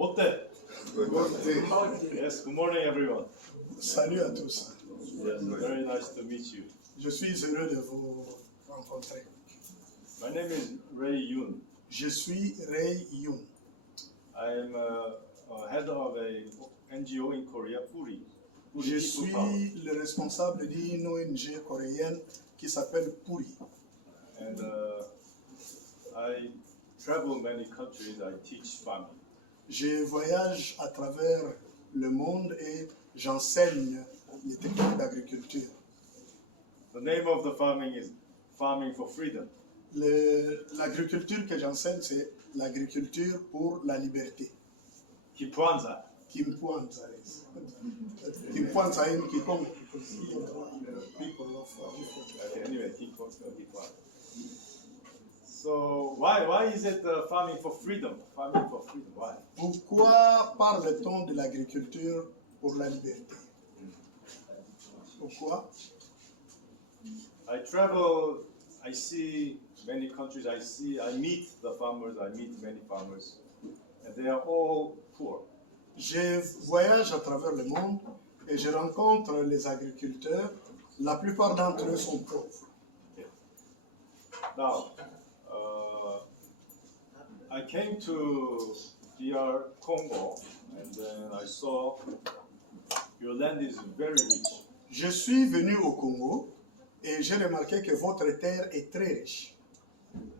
어때? Yes, good morning everyone. Salut à tous. Yes, very nice to meet you. Je suis heureux de vous rencontrer. My name is Ray Yoon. Je suis Ray Yoon. I am head of a NGO in Korea, Puri. Je suis le responsable d'une ONG coréenne qui s'appelle Puri. And I travel many countries. I teach farming. Je voyage à travers le monde et j'enseigne les techniques d'agriculture. The name of the farming is Farming for Freedom. L'agriculture que j'enseigne, c'est l'agriculture pour la liberté. Kipwanza. Kimpwanza. Kimpwanza in Kikongo. Okay, anyway, Kipwanza. So why is it farming for freedom? Farming for freedom. Why? Pourquoi parle-t-on de l'agriculture pour la liberté? Pourquoi? I travel. I see many countries. I meet the farmers. I meet many farmers, and they are all poor. Je voyage à travers le monde et je rencontre les agriculteurs. La plupart d'entre eux sont pauvres. Okay. Now, I came to DR Congo, and then I saw your land is very rich. Je suis venu au Congo et j'ai remarqué que votre terre est très riche.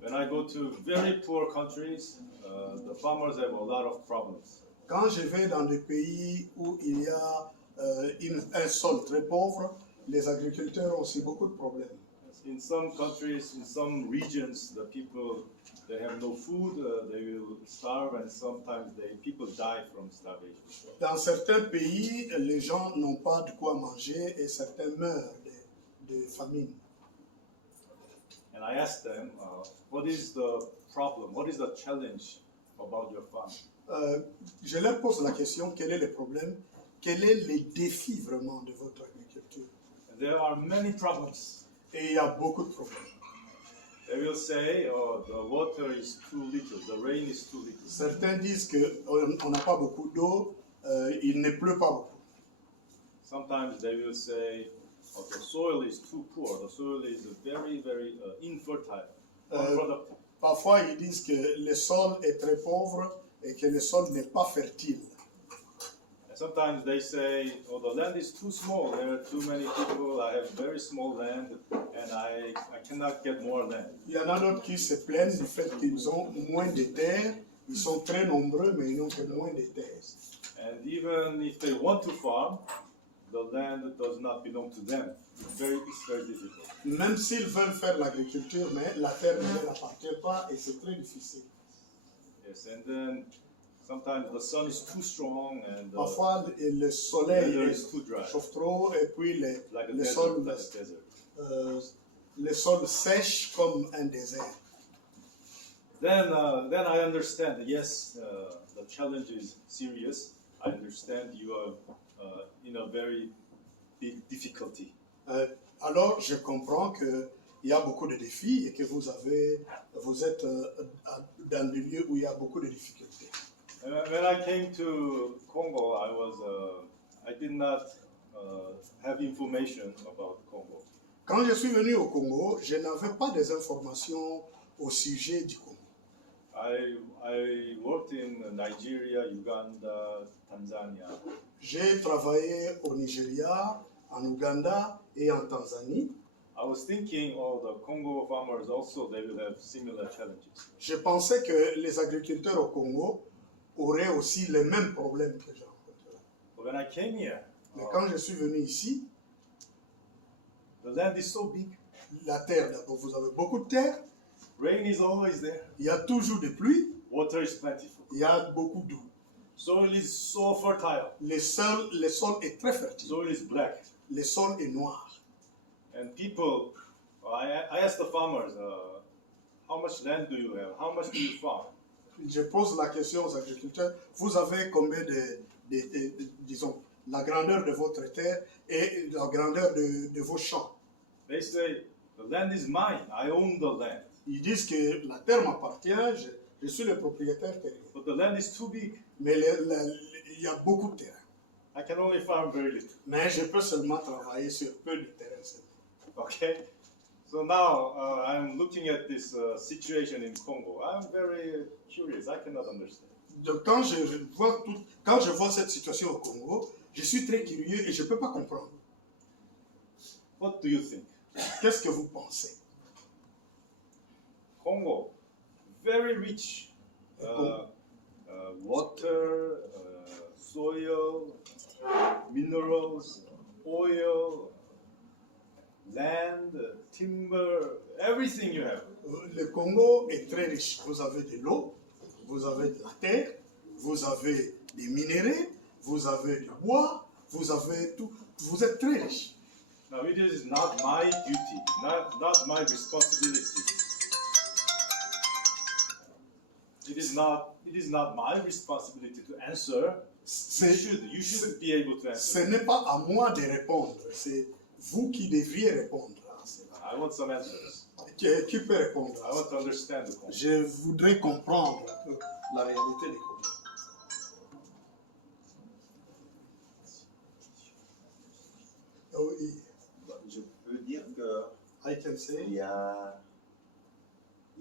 When I go to very poor countries, the farmers have a lot of problems. Quand je vais dans des pays où il y a un sol très pauvre, les agriculteurs ont aussi beaucoup de problèmes. In some countries, in some regions, the people they have no food, they will starve, and sometimes people die from starvation. Dans certains pays, les gens n'ont pas de quoi manger et certains meurent de famine. And I asked them, what is the problem? What is the challenge about your farm? Je leur pose la question, quel est le problème? Quel est le défi vraiment de votre agriculture? And there are many problems. Et il y a beaucoup de problèmes. They will say, oh, the water is too little, the rain is too little. Certains disent qu'on n'a pas beaucoup d'eau, il ne pleut pas beaucoup. Sometimes they will say, oh, the soil is too poor, the soil is very, very infertile, unproductive. Parfois, ils disent que le sol est très pauvre et que le sol n'est pas fertile. And sometimes they say, oh, the land is too small, there are too many people, I have very small land, and I cannot get more land. Il y en a d'autres qui se plaignent du fait qu'ils ont moins de terre, ils sont très nombreux, mais ils n'ont que moins de terre. And even if they want to farm, the land does not belong to them. It's very difficult. Même s'ils veulent faire l'agriculture, mais la terre ne leur appartient pas et c'est très difficile. Yes, and then sometimes the sun is too strong and Parfois, le soleil is too dry. chauffe trop et puis Like a le desert, sol, like a desert. le sol sèche comme un désert. Then I understand. Yes, the challenge is serious. I understand you are in a very big difficulty. Alors, je comprends qu'il y a beaucoup de défis et que vous êtes dans des lieux où il y a beaucoup de difficultés. When I came to Congo, I did not have information about Congo. Quand je suis venu au Congo, je n'avais pas des informations au sujet du Congo. I worked in Nigeria, Uganda, Tanzania. J'ai travaillé au Nigeria, en Ouganda et en Tanzanie. I was thinking, oh, the Congo farmers also, they will have similar challenges. Je pensais que les agriculteurs au Congo auraient aussi les mêmes problèmes que j'ai rencontrés. But when I came here, Mais quand je suis venu ici, the land is so big. la terre, d'abord, vous avez beaucoup de terre, Rain is always there. il y a toujours des pluies, Water is plentiful. il y a beaucoup d'eau. Soil is so fertile. Le sol est très fertile, Soil is black. le sol est noir. And people, I asked the farmers, how much land do you have? How much do you farm? Je pose la question aux agriculteurs, vous avez combien disons, la grandeur de votre terre et la grandeur de vos champs? They say, the land is mine. I own the land. Ils disent que la terre m'appartient, Je suis le propriétaire terrien. but the land is too big. Mais il y a beaucoup de terrain. I can only farm very little. Mais je peux seulement travailler sur peu de terrain. Okay, so now I'm looking at this situation in Congo. I'm very curious. I cannot understand. Donc quand je vois cette situation au Congo, je suis très curieux et je ne peux pas comprendre. What do you think? Qu'est-ce que vous pensez? Congo, very rich. Water, soil, minerals, oil, land, timber, everything you have. Le Congo est très riche. Vous avez de l'eau, vous avez de la terre, vous avez des minéraux, vous avez du bois, vous avez tout. Vous êtes très riche. Now it is not my duty, not my responsibility. It is not my responsibility to answer. You should be able to Ce answer. n'est pas à moi de répondre, c'est vous qui devriez répondre à cela. I want some answers. Qui peut répondre I à want ça? to understand the Congo. Je voudrais comprendre un peu la réalité du Congo. Oui, Je peux dire que I can say il y a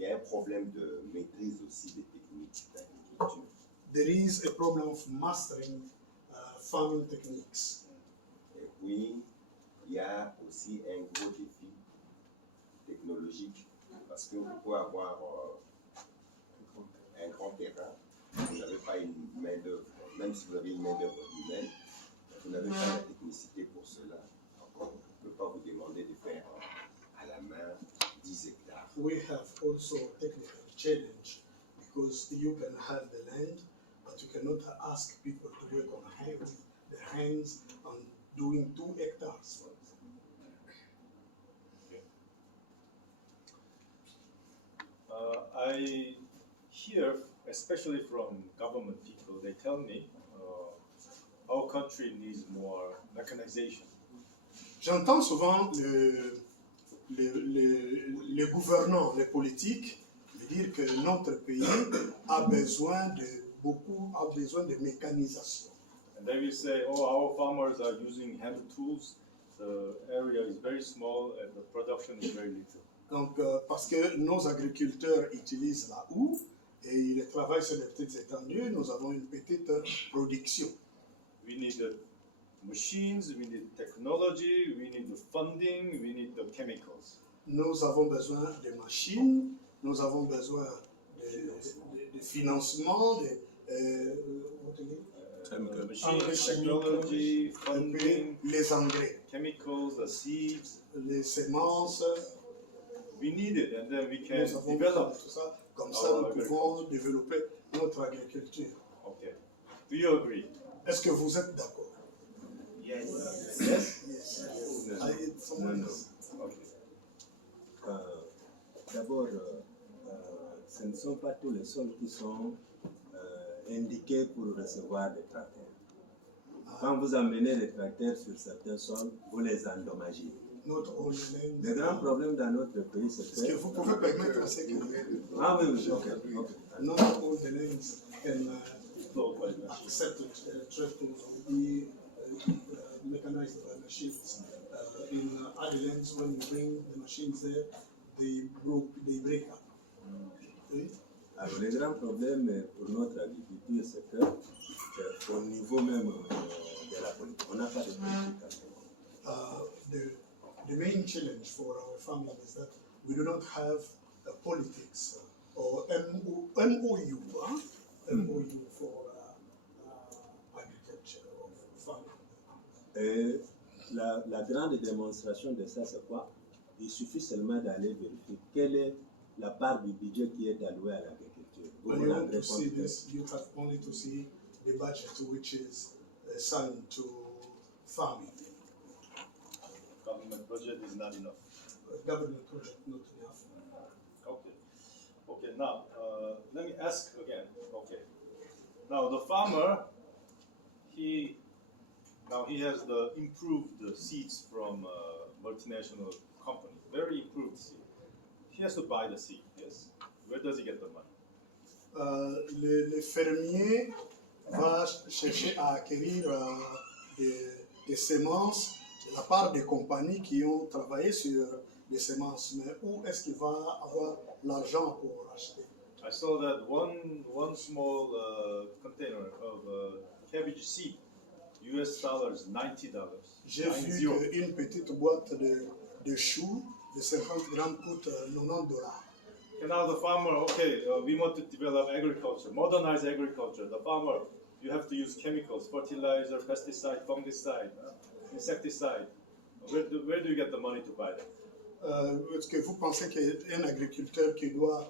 un problème de maîtrise aussi des techniques d'agriculture. there is a problem of mastering farming techniques. Et puis, il y a aussi un gros défi technologique parce que vous pouvez avoir un grand terrain, vous n'avez pas une main-d'œuvre, même si vous avez une main-d'œuvre humaine, vous n'avez pas la technicité pour cela. Donc, on ne peut pas vous demander de faire à la main 10 hectares. We have also a technical challenge because you can have the land, but you cannot ask people to work on with their hands on doing 2 hectares. For example. I hear, especially from government people, they tell me our country needs more mechanization. J'entends souvent les gouvernants, les politiques, dire que notre pays a besoin de mécanisation. And they will say, oh, our farmers are using hand tools, the area is very small and the production is very little. Donc, parce que nos agriculteurs utilisent la houe et ils travaillent sur des petites étendues, nous avons une petite production. We need the machines, we need technology, we need the funding, we need the chemicals. Nous avons besoin de machines, nous avons besoin de financement, Machines, technology, funding, les engrais, chemicals, the seeds. les semences. We need it, and then we can Nous avons besoin develop. de tout ça. Comme ça, nous pouvons développer notre agriculture. Okay. Do you agree? Est-ce que vous êtes d'accord? Yes. Yes. Yes. Non. Okay. D'abord, ce ne sont pas tous les sols qui sont indiqués pour recevoir des tracteurs. Quand vous amenez des tracteurs sur certains sols, vous les endommagez. Notre all the land. Le grand problème dans notre pays, c'est Est-ce que vous pouvez permettre à ce que Ah oui, ok. not all the lands can accept tractors or be mechanized by machines? In other lands, when you bring the machines there, they break up. Oui? Alors, le grand problème pour notre agriculture, c'est que au niveau même de la politique, on n'a pas de politique. The main challenge for our farming is that we do not have a politics or MOU for agriculture or farming. Et la grande démonstration de ça, c'est quoi? Il suffit seulement d'aller vérifier quelle est la part du budget qui est allouée à l'agriculture. Vous When vous you want rendrez to compte see que this, you have only to see the budget which is assigned to farming. Government budget is not enough. Government project not enough. Okay. Okay. Now, let me ask again. Okay. Now the farmer, he has the improved seeds from multinational company, very improved seed. He has to buy the seed. Yes. Where does he get the money? le fermier va chercher à acquérir des semences de la part des compagnies qui ont travaillé sur les semences. Mais où est-ce qu'il va avoir l'argent pour acheter? I saw that one small container of cabbage seed, US dollars, $90. J'ai vu qu'une petite boîte de choux de 50 grammes coûte $90. And now the farmer, okay, we want to develop agriculture, modernize agriculture. The farmer, you have to use chemicals, fertilizer, pesticide, fungicide, insecticide. Where do you get the money to buy that? Est-ce que vous pensez qu'un agriculteur qui doit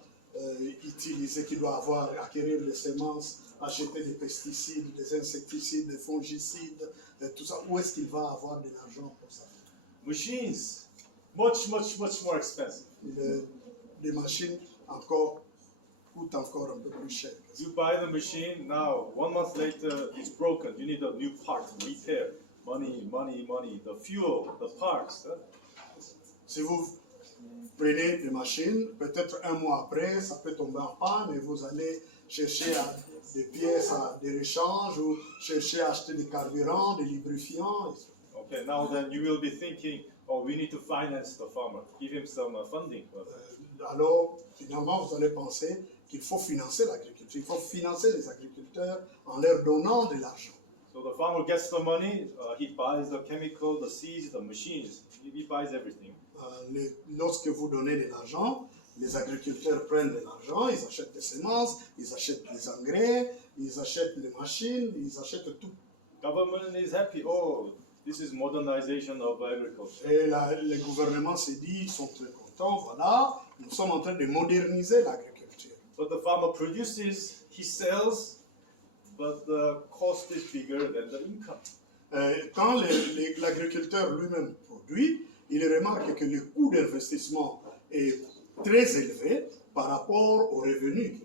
utiliser, qui doit acquérir des semences, acheter des pesticides, des insecticides, des fongicides, tout ça, où est-ce qu'il va avoir de l'argent pour ça? Machines, much more expensive. Les machines coûtent encore un peu plus cher. You buy the machine, now 1 month later it's broken. You need a new part, repair. Money. The fuel, the parts. Si vous prenez des machines, peut-être un mois après, ça peut tomber en panne et vous allez chercher des pièces de rechange ou chercher à acheter des carburants, des lubrifiants. Okay, now then you will be thinking, oh, we need to finance the farmer, give him some funding. Alors, finalement, vous allez penser qu'il faut financer l'agriculture. Il faut financer les agriculteurs en leur donnant de l'argent. So the farmer gets the money, he buys the chemical, the seeds, the machines, he buys everything. Lorsque vous donnez de l'argent, les agriculteurs prennent de l'argent, ils achètent des semences, ils achètent des engrais, ils achètent les machines, ils achètent tout. Government is happy, oh, this is modernization of agriculture. Et le gouvernement s'est dit, ils sont très contents, voilà, nous sommes en train de moderniser l'agriculture. But the farmer produces, he sells, but the cost is bigger than the income. Quand l'agriculteur lui-même produit, il remarque que le coût d'investissement est très élevé par rapport aux revenus.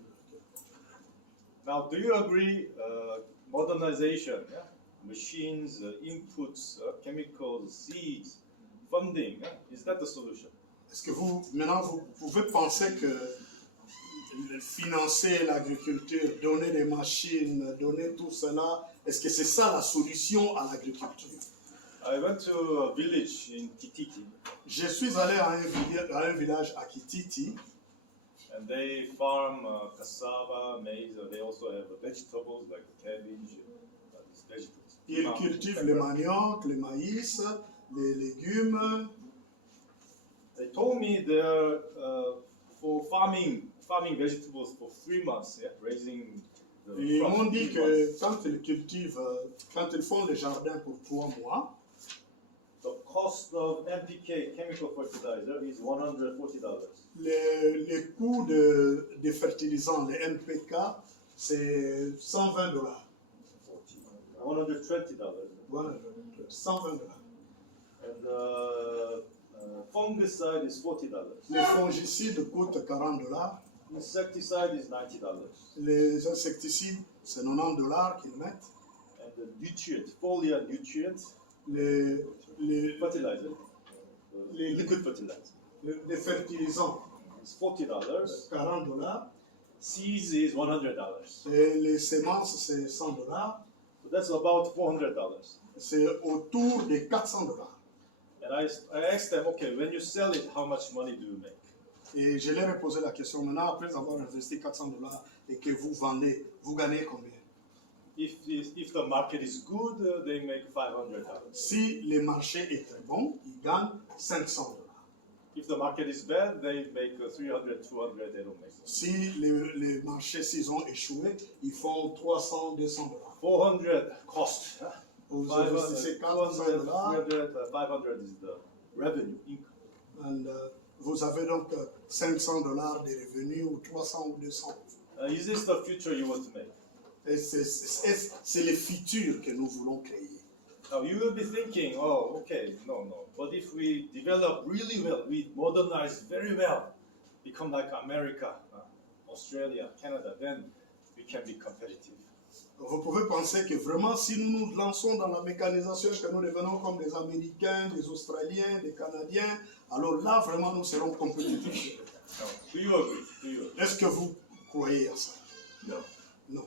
Now, do you agree, modernization, yeah? Machines, inputs, chemicals, seeds, funding, yeah? Is that the solution? Est-ce que maintenant, vous pouvez penser que financer l'agriculture, donner des machines, donner tout cela, est-ce que c'est ça la solution à l'agriculture? I went to a village in Kititi, Je suis allé à un village à Kititi. and they farm cassava, maize. They also have vegetables like cabbage, these vegetables. Ils cultivent le manioc, le maïs, les légumes. They told me they're for farming vegetables for 3 months, yeah, raising the Ils crops m'ont for dit 3 que months. quand ils cultivent, quand ils font le jardin pour 3 mois, The cost of NPK chemical fertilizer is $140. le coût des fertilisants, les NPK, c'est $120. $120. Voilà, $120. And fungicide is $40. Les fongicides coûtent $40. Insecticide is $90. Les insecticides, c'est $90 qu'ils mettent. And the nutrient, foliar nutrient, Les fertilizer, liquid fertilizer, les fertilisants, is $40. $40. Seeds is $100. Et les semences, c'est $100. So that's about $400. C'est autour de $400. And I asked them, okay, when you sell it, how much money do you make? Et je leur ai posé la question maintenant, après avoir investi $400 et que vous vendez, vous gagnez combien? If the market is good, they make $500. Si le marché est très bon, ils gagnent $500. If the market is bad, they make 300, 200, they don't make it. Si les marchés, s'ils ont échoué, ils font $300, $200. 400 cost. Huh? Vous 500, investissez 200, $400 300, 500 is the revenue income. and vous avez donc $500 de revenus ou 300 ou 200. Is this the future you want to make? Et c'est le futur que nous voulons créer. Now you will be thinking, oh, okay, no. But if we develop really well, we modernize very well, become like America, Australia, Canada, then we can be competitive. Vous pouvez penser que vraiment, si nous nous lançons dans la mécanisation, que nous devenons comme des Américains, des Australiens, des Canadiens, alors là, vraiment, nous serons compétitifs. Do you agree? Est-ce que vous croyez à ça? Non. Non.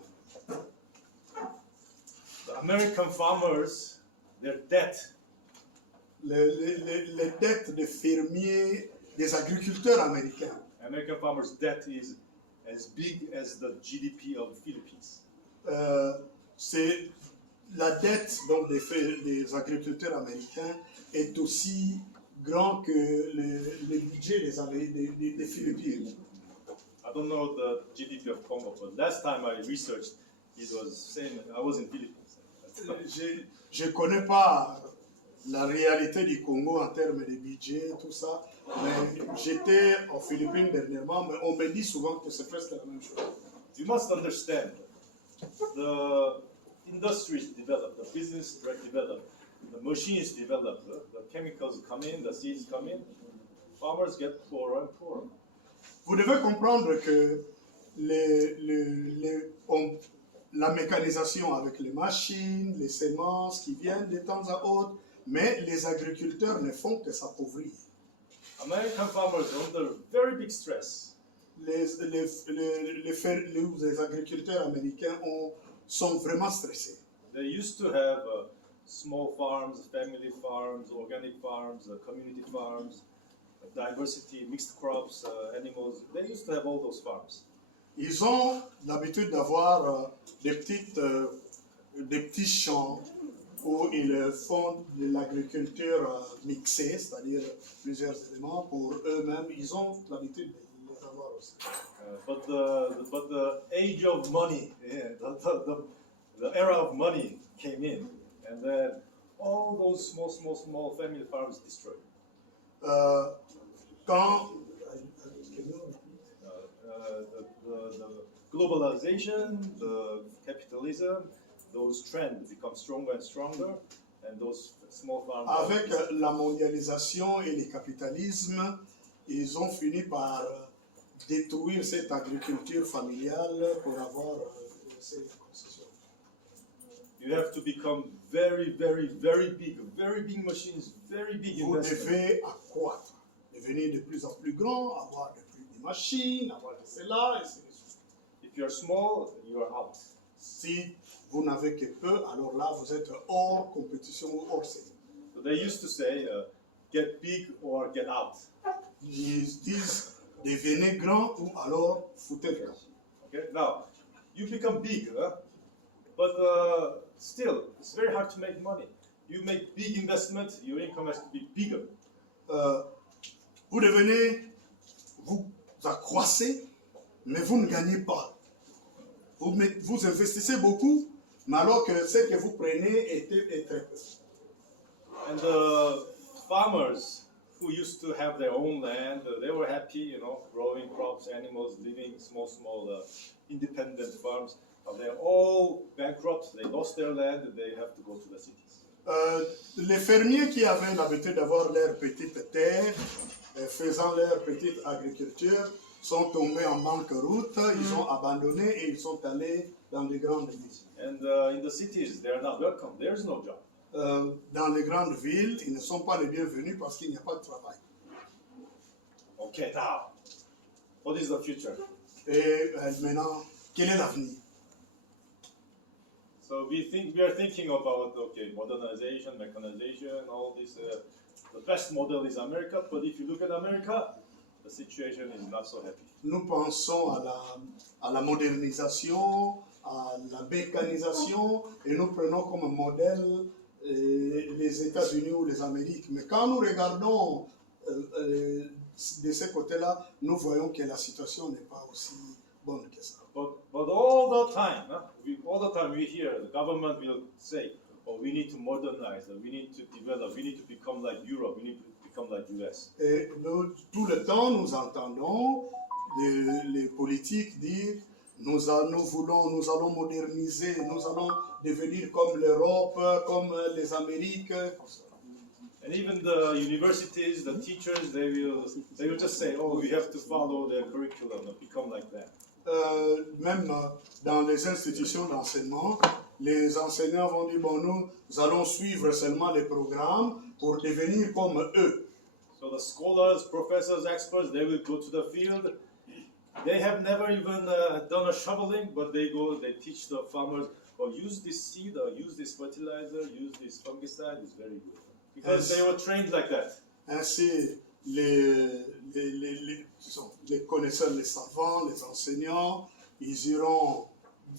The American farmers, their debt Les dettes des fermiers, des agriculteurs américains, American farmers' debt is as big as the GDP of the Philippines. c'est la dette donc, des agriculteurs américains est aussi grand que le budget des Philippines. I don't know the GDP of Congo, but last time I researched, it was saying I was in Philippines. Je ne connais pas la réalité du Congo en termes de budget, tout ça, mais j'étais aux Philippines dernièrement, mais on me dit souvent que c'est presque la même chose. You must understand, the industries develop, the business develop, the machines develop, the chemicals come in, the seeds come in, farmers get poorer and poorer. Vous devez comprendre que la mécanisation avec les machines, les semences qui viennent de temps à autre, mais les agriculteurs ne font que s'appauvrir. American farmers are under very big stress. Les agriculteurs américains sont vraiment stressés. They used to have small farms, family farms, organic farms, community farms, diversity, mixed crops, animals. They used to have all those farms. Ils ont l'habitude d'avoir des petits champs où ils font de l'agriculture mixée, c'est-à-dire plusieurs éléments pour eux-mêmes. Ils ont l'habitude de les avoir aussi. But the age of money, yeah, the era of money came in, and then all those small family farms destroyed. Quand The globalization, the capitalism, those trends become stronger and stronger, and those small farms. avec la mondialisation et le capitalisme, ils ont fini par détruire cette agriculture familiale pour avoir ces concessions. You have to become very big machines, very big Vous investment. devez accroître, devenir de plus en plus grand, avoir de machines, avoir de cela, et ainsi de suite. If you're small, you are out. Si vous n'avez que peu, alors là, vous êtes hors compétition ou hors série. So they used to say, get big or get out. Ils disent, devenez grand ou alors foutez le camp. Okay, now you become big, but still, it's very hard to make money. You make big investment, your income has to be bigger. Vous devenez, vous accroissez, mais vous ne gagnez pas. Vous investissez beaucoup, mais alors que ce que vous prenez est très peu. And the farmers who used to have their own land, they were happy, growing crops, animals, living small, independent farms. They're all bankrupt, they lost their land, and they have to go to the cities. Les fermiers qui avaient l'habitude d'avoir leur petite terre, faisant leur petite agriculture, sont tombés en banqueroute, ils ont abandonné et ils sont allés dans les grandes villes. And in the cities, they're not welcome. There's no job. Dans les grandes villes, ils ne sont pas les bienvenus parce qu'il n'y a pas de travail. Okay, now, what is the future? Et maintenant, quel est l'avenir? So we are thinking about modernization, mechanization, all this. The best model is America, but if you look at America, the situation is not so happy. Nous pensons à la modernisation, à la mécanisation, et nous prenons comme modèle les États-Unis ou les Amériques. Mais quand nous regardons de ce côté-là, nous voyons que la situation n'est pas aussi bonne que ça. But all the time we hear the government will say, "Oh, we need to modernize, we need to develop, we need to become like Europe, we need to become like US." Et tout le temps, nous entendons les politiques dire nous allons moderniser, nous allons devenir comme l'Europe, comme les Amériques. And even the universities, the teachers, they will just say, "Oh, we have to follow their curriculum and become like that." Même dans les institutions d'enseignement, les enseignants vont dire bon, nous allons suivre seulement les programmes pour devenir comme eux. So the scholars, professors, experts, they will go to the field They have never even done a shoveling, but they teach the farmers, oh, use this seed, or use this fertilizer, use this fungicide, it's very good. Because they were trained like that. Ainsi, les connaisseurs, les savants, les enseignants, ils iront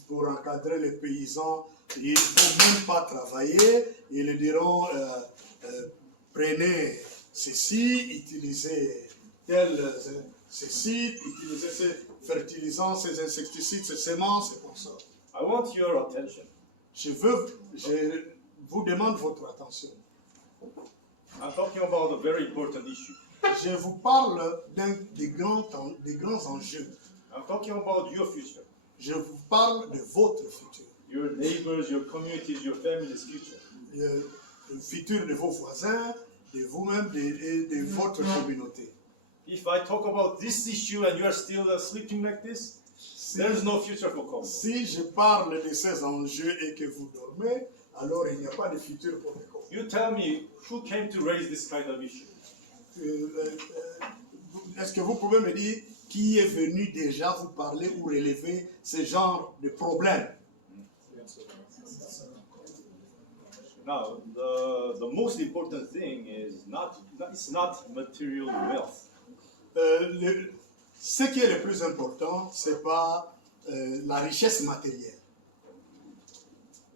pour encadrer les paysans. Ils ne vont même pas travailler. Ils leur diront, prenez ceci, utilisez ceci, utilisez ces fertilisants, ces insecticides, ces semences, et comme ça. I want your attention. Je vous demande votre attention. I'm talking about a very important issue. Je vous parle des grands enjeux. I'm talking about your future. Je vous parle de votre futur. Your neighbors, your communities, your family's future. Le futur de vos voisins, de vous-même et de votre communauté. If I talk about this issue and you are still sleeping like this, there's no future for Congo. Si je parle de ces enjeux et que vous dormez, alors il n'y a pas de futur pour le Congo. You tell me who came to raise this kind of issue. Est-ce que vous pouvez me dire qui est venu déjà vous parler ou relever ce genre de problème? Now, the most important thing is it's not material wealth. Ce qui est le plus important, c'est pas la richesse matérielle.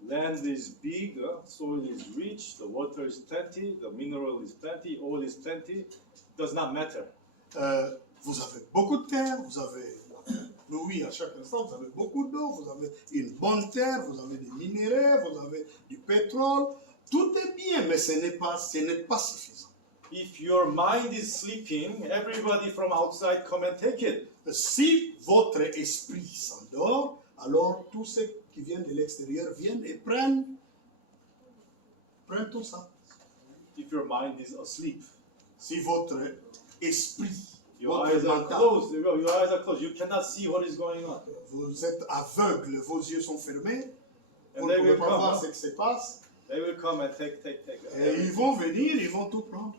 Land is big, soil is rich, the water is plenty, the mineral is plenty, oil is plenty. Does not matter. Vous avez beaucoup de terre, vous avez l'ouïe à chaque instant, vous avez beaucoup d'eau, vous avez une bonne terre, vous avez des minéraux, vous avez du pétrole. Tout est bien, mais ce n'est pas suffisant. If your mind is sleeping, everybody from outside come and take it. Si votre esprit s'endort, alors tous ceux qui viennent de l'extérieur viennent et prennent tout ça. If your mind is asleep, Si votre esprit, your votre eyes are mental, closed. Your eyes are closed. You cannot see what is going on. vous êtes aveugle, vos yeux sont fermés, vous And ne they pouvez will pas voir come. ce qui se passe. They will come and take. Et ils vont venir, ils vont tout prendre.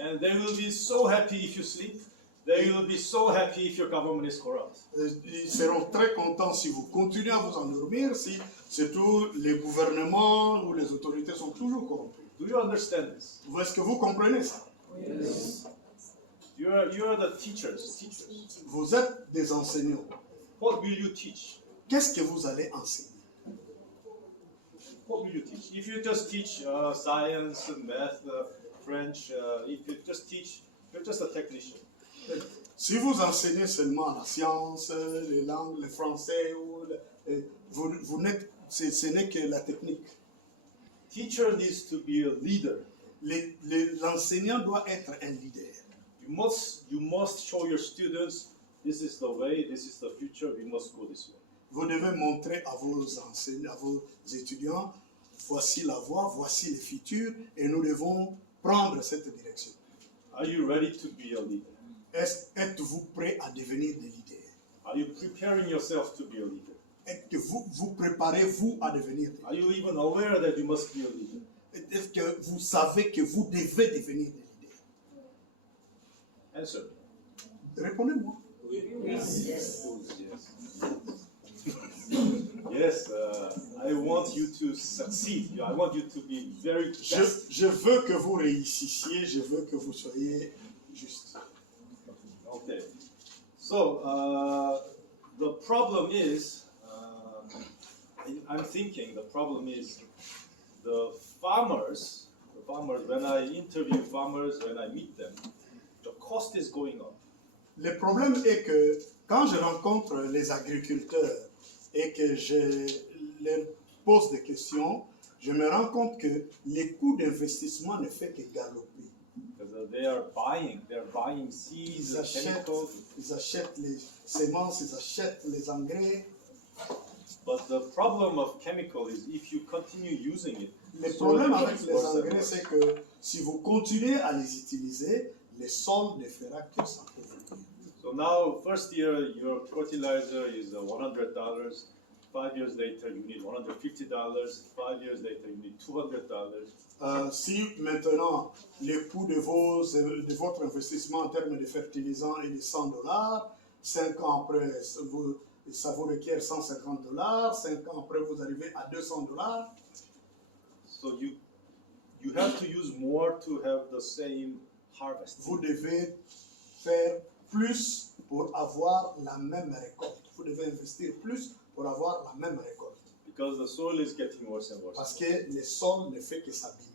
And they will be so happy if you sleep. They will be so happy if your government is corrupt. Ils seront très contents si vous continuez à vous endormir, si surtout les gouvernements ou les autorités sont toujours corrompus. Do you understand this? Est-ce que vous comprenez ça? You are the teachers. Vous êtes des enseignants. What will you teach? Qu'est-ce que vous allez enseigner? What will you teach? If you just teach science, math, French, if you just teach, you're just a technician. Si vous enseignez seulement la science, les langues, le français, ce n'est que la technique. Teacher needs to be a leader. L'enseignant doit être un leader. You must show your students this is the way, this is the future. We must go this way. Vous devez montrer à vos enseignants, à vos étudiants, voici la voie, voici le futur, et nous devons prendre cette direction. Are you ready to be a leader? Êtes-vous prêt à devenir des leaders? Are you preparing yourself to be a leader? Est-ce que vous préparez-vous à devenir des leaders? Are you even aware that you must be a leader? Est-ce que vous savez que vous devez devenir des leaders? Answer. Répondez-moi. Yes, I want you to succeed. I want you to be very best. Je veux que vous réussissiez, je veux que vous soyez juste. Okay. So the problem is, I'm thinking the problem is the farmers. When I interview farmers, when I meet them, the cost is going up. Le problème est que quand je rencontre les agriculteurs et que je leur pose des questions, je me rends compte que les coûts d'investissement ne fait que galoper. Because they're buying seeds, chemicals. Ils achètent les semences, ils achètent les engrais. But the problem of chemical is if you continue using it. Le problème avec les engrais, c'est que si vous continuez à les utiliser, le sol ne fera que s'appauvrir. So now, first year, your fertilizer is $100. 5 years later, you need $150. 5 years later, you need $200. Si maintenant le coût de votre investissement en termes de fertilisants est de $100, 5 ans après, ça vous requiert $150, 5 ans après, vous arrivez à $200. So you have to use more to have the same harvest. Vous devez faire plus pour avoir la même récolte. Vous devez investir plus pour avoir la même récolte. Because the soil is getting worse and worse. Parce que le sol ne fait que s'abîmer.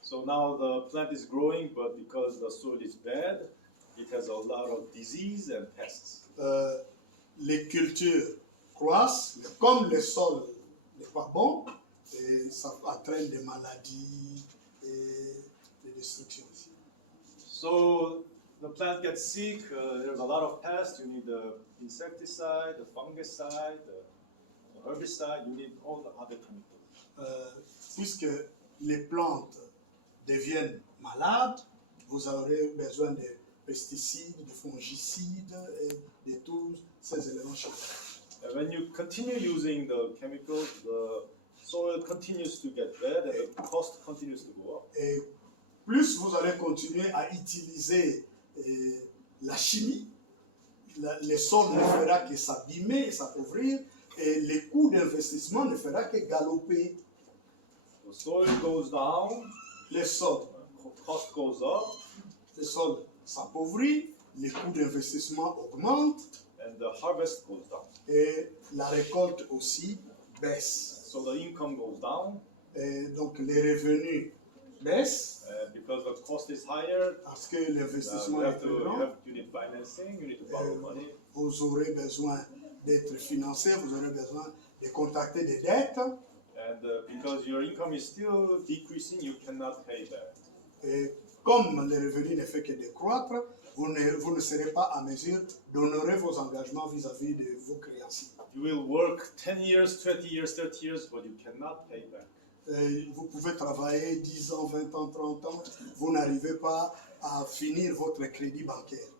So now the plant is growing, but because the soil is bad, it has a lot of disease and pests. Les cultures croissent, mais comme le sol n'est pas bon, et ça entraîne des maladies et des destructions aussi. So the plant gets sick, there's a lot of pests, you need the insecticide, the fungicide, the herbicide, you need all the other chemicals. Puisque les plantes deviennent malades, vous aurez besoin de pesticides, de fongicides et de tous ces éléments chimiques. And when you continue using the chemicals, the soil continues to get bad and the cost continues to go up. Et plus vous allez continuer à utiliser la chimie, le sol ne fera que s'abîmer et s'appauvrir, et les coûts d'investissement ne fera que galoper. The soil goes down, Le sol, cost goes up, le sol s'appauvrit, les coûts d'investissement augmentent and the harvest goes down. et la récolte aussi baisse. So the income goes down, Et donc les revenus baissent because the cost is higher. parce que l'investissement est plus grand. You need financing, you need to borrow money. Vous aurez besoin d'être financé, vous aurez besoin de contracter des dettes. And because your income is still decreasing, you cannot pay back. Et comme le revenu ne fait que décroître, vous ne serez pas à mesure d'honorer vos engagements vis-à-vis de vos créanciers. You will work 10 years, 20 years, 30 years, but you cannot pay back. Vous pouvez travailler 10 ans, 20 ans, 30 ans, vous n'arrivez pas à finir votre crédit bancaire.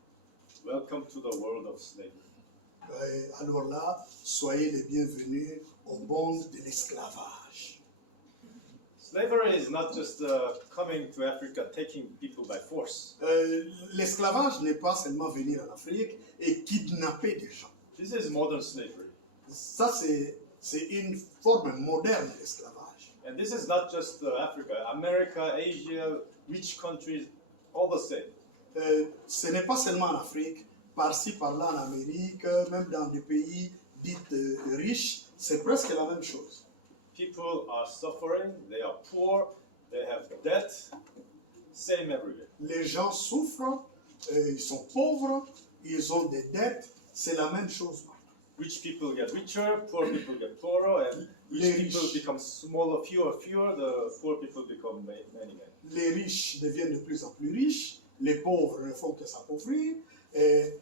Welcome to the world of slavery. Alors là, soyez les bienvenus au monde de l'esclavage. Slavery is not just coming to Africa, taking people by force. L'esclavage n'est pas seulement venir en Afrique et kidnapper des gens. This is modern slavery. Ça, c'est une forme moderne d'esclavage. And this is not just Africa, America, Asia, rich countries, all the same. Ce n'est pas seulement en Afrique, par-ci, par-là en Amérique, même dans des pays dits riches, c'est presque la même chose. People are suffering, they are poor, they have debt, same everywhere. Les gens souffrent, ils sont pauvres, ils ont des dettes, c'est la même chose partout. Rich people get richer, poor people get poorer, and rich people become smaller, fewer, the poor people become many, many. Les riches deviennent de plus en plus riches, les pauvres ne font que s'appauvrir, et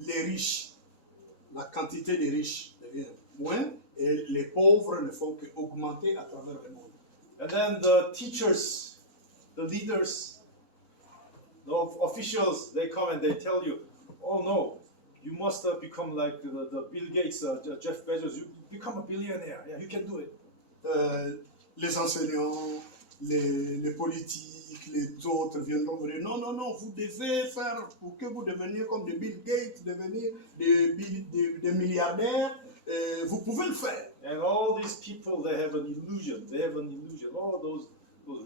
les riches, la quantité des riches devient moins, et les pauvres ne font qu'augmenter à travers le monde. And then the teachers, the leaders, the officials, they come and they tell you, oh no, you must become like the Bill Gates, Jeff Bezos, you become a billionaire, yeah, you can do it. Les enseignants, les politiques, les autres viendront vous dire non, non, non, vous devez faire pour que vous deveniez comme des Bill Gates, devenir des milliardaires, vous pouvez le faire. And all these people, they have an illusion. All those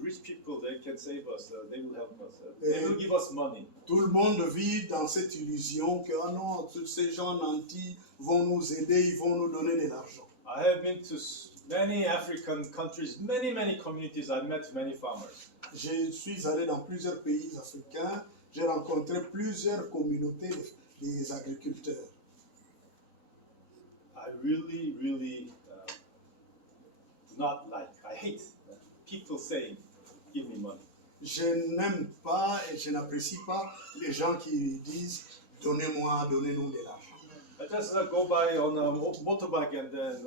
rich people, they can save us, they will help us, they will give us money. Tout le monde vit dans cette illusion que oh non, tous ces gens nantis vont nous aider, ils vont nous donner de l'argent. I have been to many African countries, many communities. I met many farmers. Je suis allé dans plusieurs pays africains, j'ai rencontré plusieurs communautés des agriculteurs. I really do not like, I hate people saying, give me money. Je n'aime pas et je n'apprécie pas les gens qui disent donnez-moi, donnez-nous de l'argent. I just go by on a motorbike and then,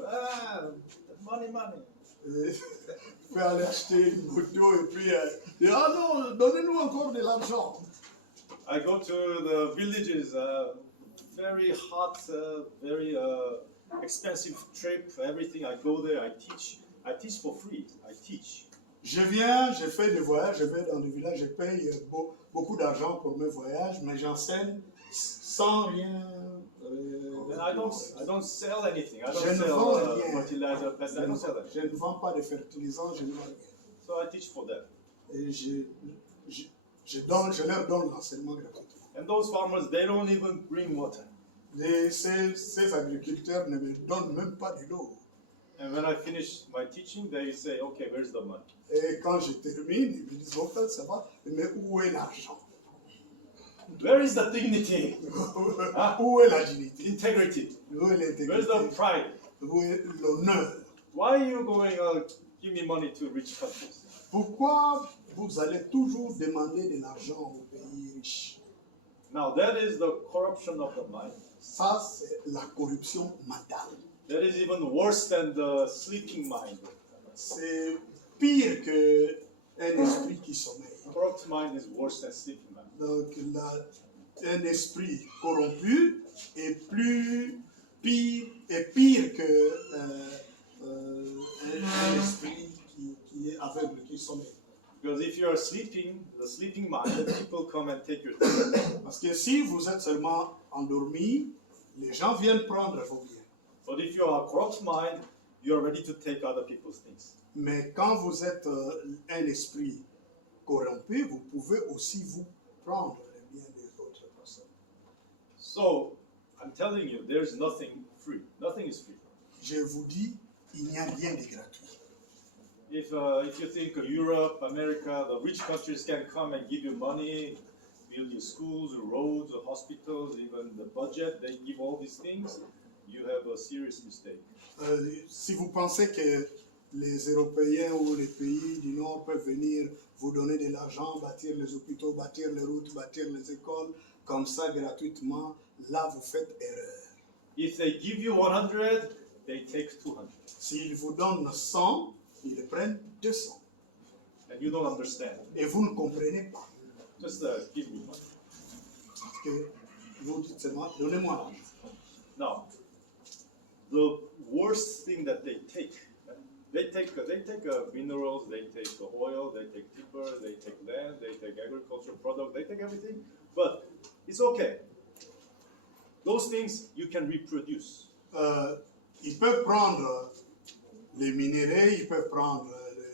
money. Vous pouvez aller acheter une moto et puis dire ah non, donnez-nous encore de l'argent. I go to the villages, very hot, very expensive trip, everything. I go there, I teach for free, I teach. Je viens, je fais des voyages, je vais dans des villages, je paye beaucoup d'argent pour mes voyages, mais j'enseigne sans rien. Then I don't sell anything. I Je don't ne sell vends rien. fertilizer, pest. I don't sell that. Je ne vends pas de fertilisants, je ne vends rien. So I teach for them. Et je leur donne l'enseignement gratuitement. And those farmers, they don't even bring water. Et ces agriculteurs ne me donnent même pas de l'eau. And when I finish my teaching, they say, okay, where's the money? Et quand je termine, ils me disent, bon, ça va, mais où est l'argent? Where is the dignity? Où est la dignité? Integrity? Où est Where's l'intégrité? the pride? Où est l'honneur? Why are you going, give me money to rich countries? Pourquoi vous allez toujours demander de l'argent aux pays riches? Now that is the corruption of the mind. Ça, c'est la corruption mentale. That is even worse than the sleeping mind. C'est pire qu'un esprit qui sommeille. Corrupt mind is worse than sleeping mind. Donc, un esprit corrompu est pire que un esprit qui est aveugle, qui sommeille. Because if you are sleeping, the sleeping mind, then people come and take your things. Parce que si vous êtes seulement endormi, les gens viennent prendre vos biens. But if you are a corrupt mind, you are ready to take other people's things. Mais quand vous êtes un esprit corrompu, vous pouvez aussi vous prendre les biens des autres personnes. So, I'm telling you, there's nothing free. Nothing is free. Je vous dis, il n'y a rien de gratuit. If you think Europe, America, the rich countries can come and give you money, build you schools, roads, hospitals, even the budget, they give all these things, you have a serious mistake. Si vous pensez que les Européens ou les pays du Nord peuvent venir vous donner de l'argent, bâtir les hôpitaux, bâtir les routes, bâtir les écoles, comme ça gratuitement, là vous faites erreur. If they give you 100, they take 200. S'ils vous donnent 100, ils prennent 200. And you don't understand. Et vous ne comprenez pas. Just give me money. Parce que vous dites seulement, donnez-moi l'argent. Now, the worst thing that they take minerals, they take oil, they take timber, they take land, they take agricultural product, they take everything. But it's okay. Those things you can reproduce. Ils peuvent prendre les minéraux, ils peuvent prendre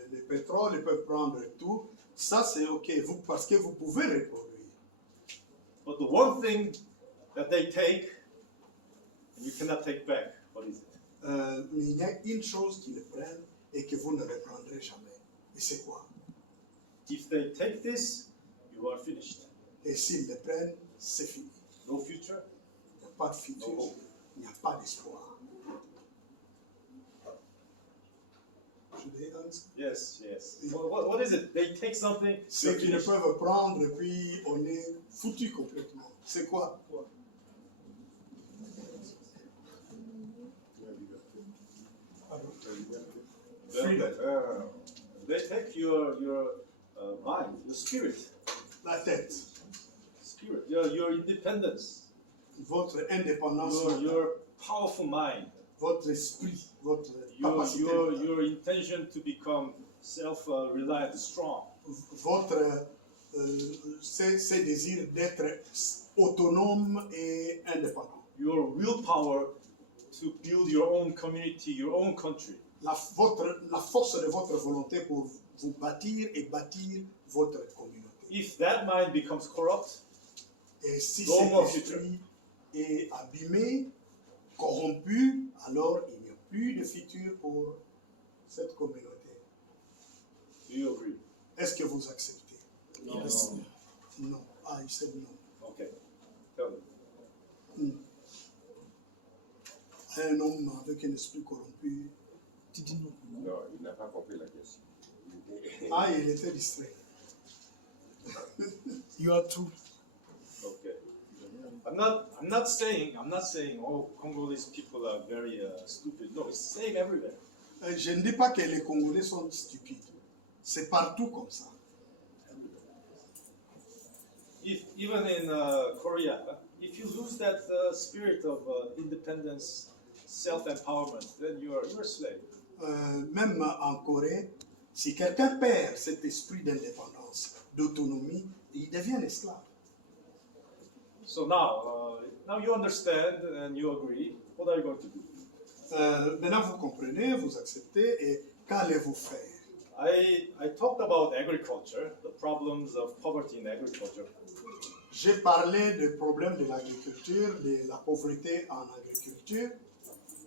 le pétrole, ils peuvent prendre tout. Ça, c'est OK, parce que vous pouvez reproduire. But the one thing that they take, you cannot take back. What is it? Mais il y a une chose qu'ils prennent et que vous ne reprendrez jamais. Et c'est quoi? If they take this, you are finished. Et s'ils le prennent, c'est fini. No future. Il n'y a pas de futur. No. Il n'y a pas d'espoir. Should they answer? Yes, yes. What is it? They take something. Ce you're qu'ils ne finished. peuvent prendre, puis on est foutu complètement. C'est quoi? Freedom. They take your mind, your spirit, La tête, your independence, votre indépendance, your powerful mind, votre esprit, votre your, capacité, your, your intention to become self-reliant, strong. votre ces désirs d'être autonome et indépendant. Your willpower to build your own community, your own country. La force de votre volonté pour vous bâtir et bâtir votre communauté. If that mind becomes corrupt, Et si no cet more esprit est abîmé, corrompu, alors il n'y a plus de futur pour cette communauté. do you agree? Est-ce que vous acceptez? Yes. Non. Ah, il said non. Okay. Tell me. Un homme avec un esprit corrompu. Tu dis non. Non, il n'a pas compris la question. Ah, il était distrait. You are true. Okay. I'm not saying oh, Congolese people are very stupid. No, it's the same everywhere. Je ne dis pas que les Congolais sont stupides. C'est partout comme ça. Even in Korea, if you lose that spirit of independence, self-empowerment, then you're a slave. Même en Corée, Si quelqu'un perd cet esprit d'indépendance, d'autonomie, il devient esclave. So now you understand and you agree. What are you going to do? Maintenant, vous comprenez, vous acceptez, et qu'allez-vous faire? I talked about agriculture, the problems of poverty in agriculture. J'ai parlé des problèmes de l'agriculture, de la pauvreté en agriculture.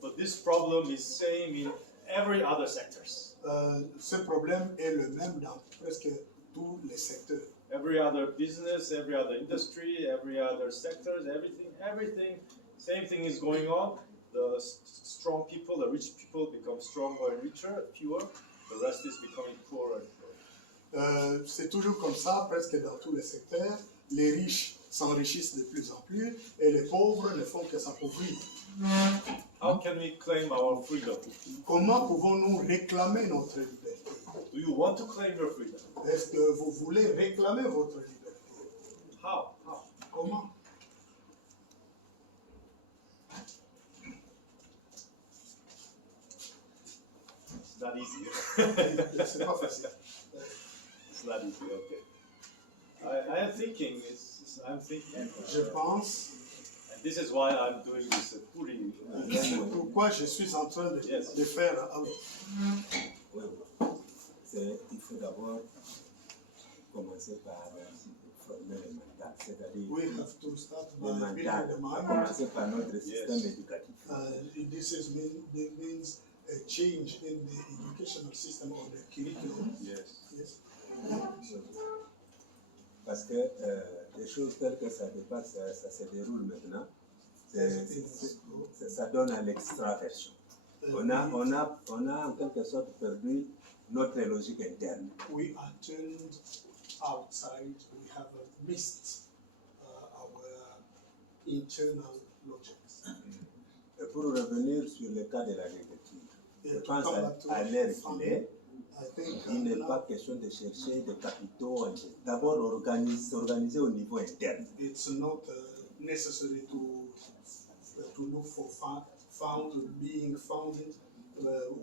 But this problem is same in every other sectors. Ce problème est le même dans presque tous les secteurs. Every other business, every other industry, every other sectors, everything, same thing is going on. The strong people, the rich people become stronger and richer, fewer. The rest is becoming poorer and poorer. C'est toujours comme ça, presque dans tous les secteurs. Les riches s'enrichissent de plus en plus et les pauvres ne font que s'appauvrir. How can we claim our freedom? Comment pouvons-nous réclamer notre liberté? Do you want to claim your freedom? Est-ce que vous voulez réclamer votre liberté? How? Comment? It's not easy. C'est pas facile. It's not easy. Okay. I am thinking. I'm thinking. Je pense, And this is why I'm doing this puri. c'est pourquoi je suis en train de faire. Oui. Il faut d'abord commencer par former le mental, c'est-à-dire We have to start le by mental, building the à mind. commencer par notre système éducatif. This means a change in the educational system or the curriculum. Yes. Yes. Parce que les choses telles que ça dépasse, ça se déroule maintenant, ça donne à l'extraversion. On a en quelque sorte perdu notre logique interne. We are turned outside. We have missed our internal logics. Et pour revenir sur le cas de l'agriculture, je to pense come back to à l'ère farming, qu'il est, I think il n'est now pas question de chercher des capitaux, d'abord organiser au niveau interne. it's not necessary to look for being founded.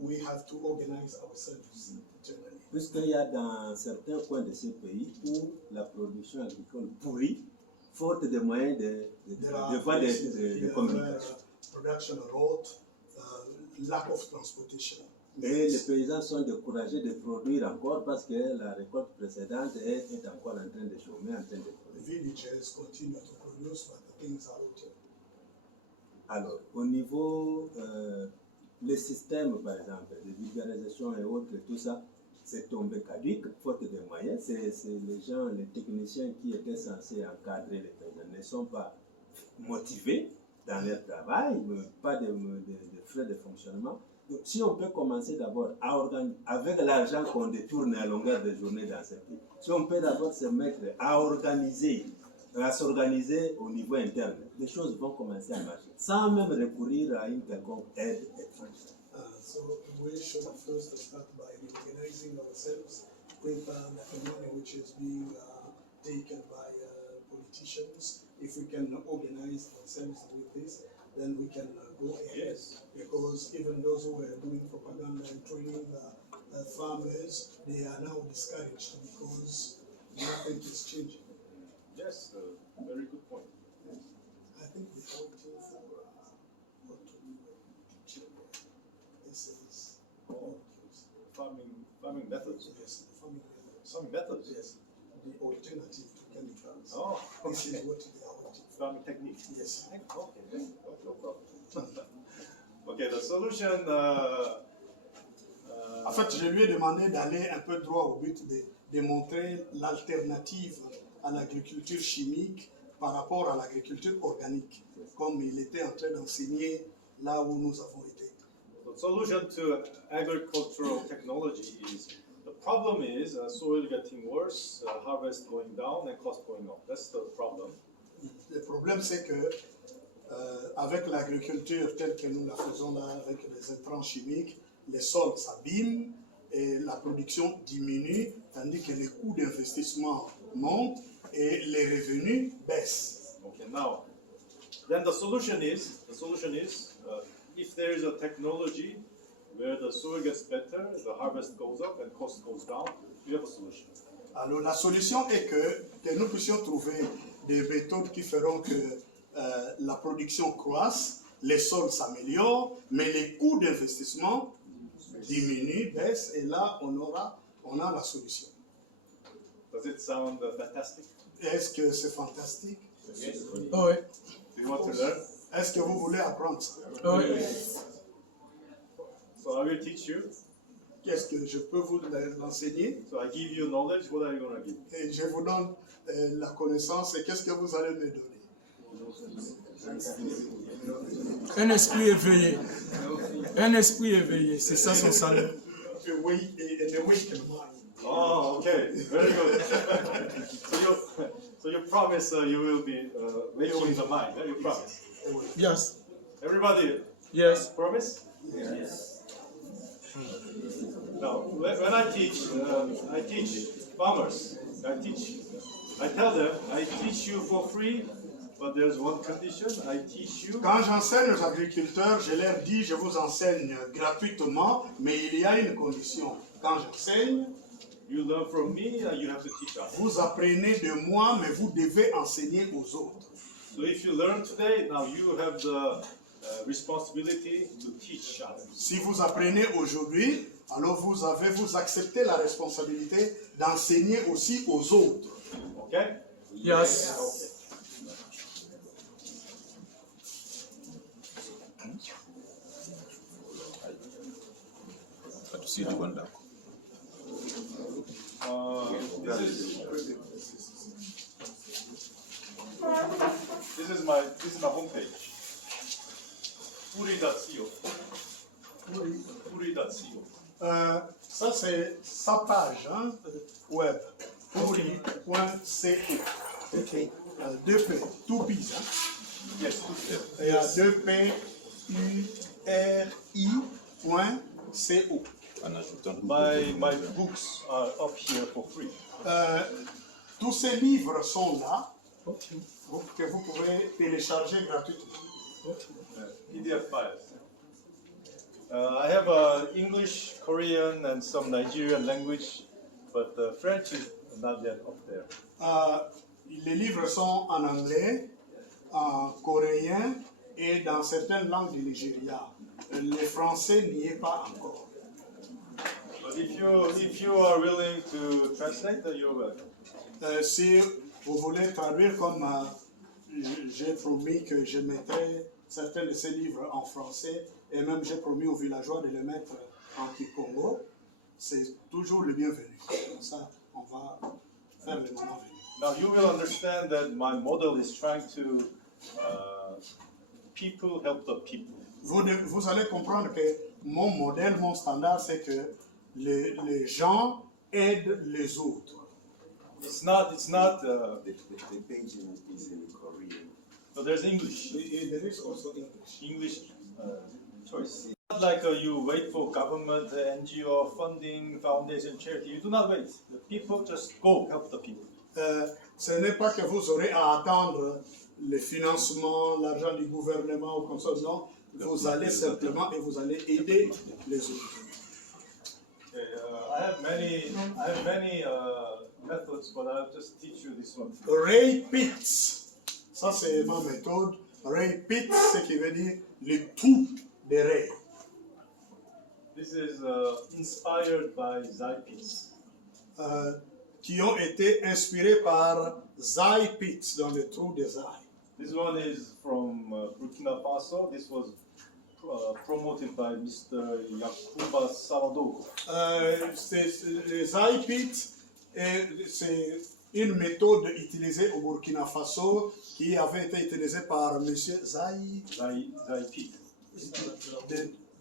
We have to organize ourselves internally. Puisqu'il y a dans certains coins de ce pays où la production agricole pourrit, faute de moyens There are de voies places de here communication. where production rot, lack of transportation. Et les paysans sont découragés de produire encore parce que la récolte précédente est encore en train de chômer, en train de produire. Villages continue to produce, but the things are rotting. Alors, au niveau les systèmes, par exemple, de vulgarisation et autres, tout ça, c'est tombé caduque, faute de moyens. C'est les gens, les techniciens qui étaient censés encadrer les paysans ne sont pas motivés dans leur travail, pas de frais de fonctionnement. Donc, si on peut commencer d'abord à avec l'argent qu'on détourne à longueur de journée dans ce pays, si on peut d'abord se mettre à s'organiser au niveau interne, les choses vont commencer à marcher, sans même recourir à une quelconque aide étrangère. So we should first start by reorganizing ourselves with the money which is being taken by politicians. If we can organize ourselves with this, then we can go ahead. Yes. Because even those who were doing propaganda and training farmers, they are now discouraged because nothing is changing. Yes. Very good point. I think the whole thing for what to do this is Farming methods. yes, the farming methods. Farming methods. Yes, the alternative to chemicals. Oh. This is what they are wanting. Farming technique. Yes. Okay. No problem. Okay. The solution. En fait, je lui ai demandé d'aller un peu droit au but de démontrer l'alternative à l'agriculture chimique par rapport à l'agriculture organique, comme il était en train d'enseigner là où nous avons été. The solution to agricultural technology is the problem is soil getting worse, harvest going down, and cost going up. That's the problem. Le problème, c'est que avec l'agriculture telle que nous la faisons là, avec les intrants chimiques, les sols s'abîment et la production diminue, tandis que les coûts d'investissement montent et les revenus baissent. Okay, now, then the solution is if there is a technology where the soil gets better, the harvest goes up and cost goes down, we have a solution. Alors la solution est que nous puissions trouver des méthodes qui feront que la production croisse, les sols s'améliorent, mais les coûts d'investissement diminuent, baissent, et là on a la solution. Does it sound fantastic? Est-ce que c'est fantastique? Yes. Oui. Do you want to learn? Est-ce que vous voulez apprendre ça? Oui. So I will teach you. Qu'est-ce que je peux vous l'enseigner? So I give you knowledge. What are you going to give? Et je vous donne la connaissance, et qu'est-ce que vous allez me donner? Un esprit éveillé. Un esprit éveillé, c'est ça son salaire. An awakened mind. Oh, okay, very good. so you promise you will be waking the mind. You promise. Yes. Everybody, Yes. promise? Yes. Now, when I teach farmers. I tell them, I teach you for free, but there's one condition. I teach you. Quand j'enseigne aux agriculteurs, je leur dis, je vous enseigne gratuitement, mais il y a une condition. Quand j'enseigne, You learn from me, and you have to teach others. vous apprenez de moi, mais vous devez enseigner aux autres. So if you learn today, now you have the responsibility to teach others. Si vous apprenez aujourd'hui, alors vous acceptez la responsabilité d'enseigner aussi aux autres. Okay? Yes. This is my homepage. Puri.co. Puri.co. Ça, c'est sa page web, puri.co. Okay. 2P, two P's. Yes. Il y a 2PURI.co. My books are up here for free. Tous ces livres sont là, Okay. que vous pouvez télécharger gratuitement. PDF files. I have English, Korean, and some Nigerian language, but French is not yet up there. Les livres sont en anglais, en coréen et dans certaines langues du Nigeria. Le français n'y est pas encore. But if you are willing to translate, you're welcome. Si vous voulez traduire, comme j'ai promis que je mettrai certains de ces livres en français, et même j'ai promis aux villageois de les mettre en Kikongo, c'est toujours le bienvenu. Comme ça, on va faire le moment venu. Now you will understand that my model is trying to people help the people. Vous allez comprendre que mon modèle, mon standard, c'est que les gens aident les autres. It's not. The page is in Korean. So there's English. Et there is also English. English choice. It's not like you wait for government, NGO, funding, foundation, charity. You do not wait. The people just go help the people. Ce n'est pas que vous aurez à attendre le financement, l'argent du gouvernement ou comme ça, non. Vous allez simplement et vous allez aider les autres. Okay, I have many methods, but I'll just teach you this one. Ray Pitts, ça c'est ma méthode. Ray Pitts, ce qui veut dire le tout des rays. This is inspired by Zai-Pitts. Qui ont été inspirés par Zai Pitts dans le trou des Zai. This one is from Burkina Faso. This was promoted by Mr. Yakuba Sawadogo. Les Zai Pitts, c'est une méthode utilisée au Burkina Faso qui avait été utilisée par M. Zai. Zai-Pitt.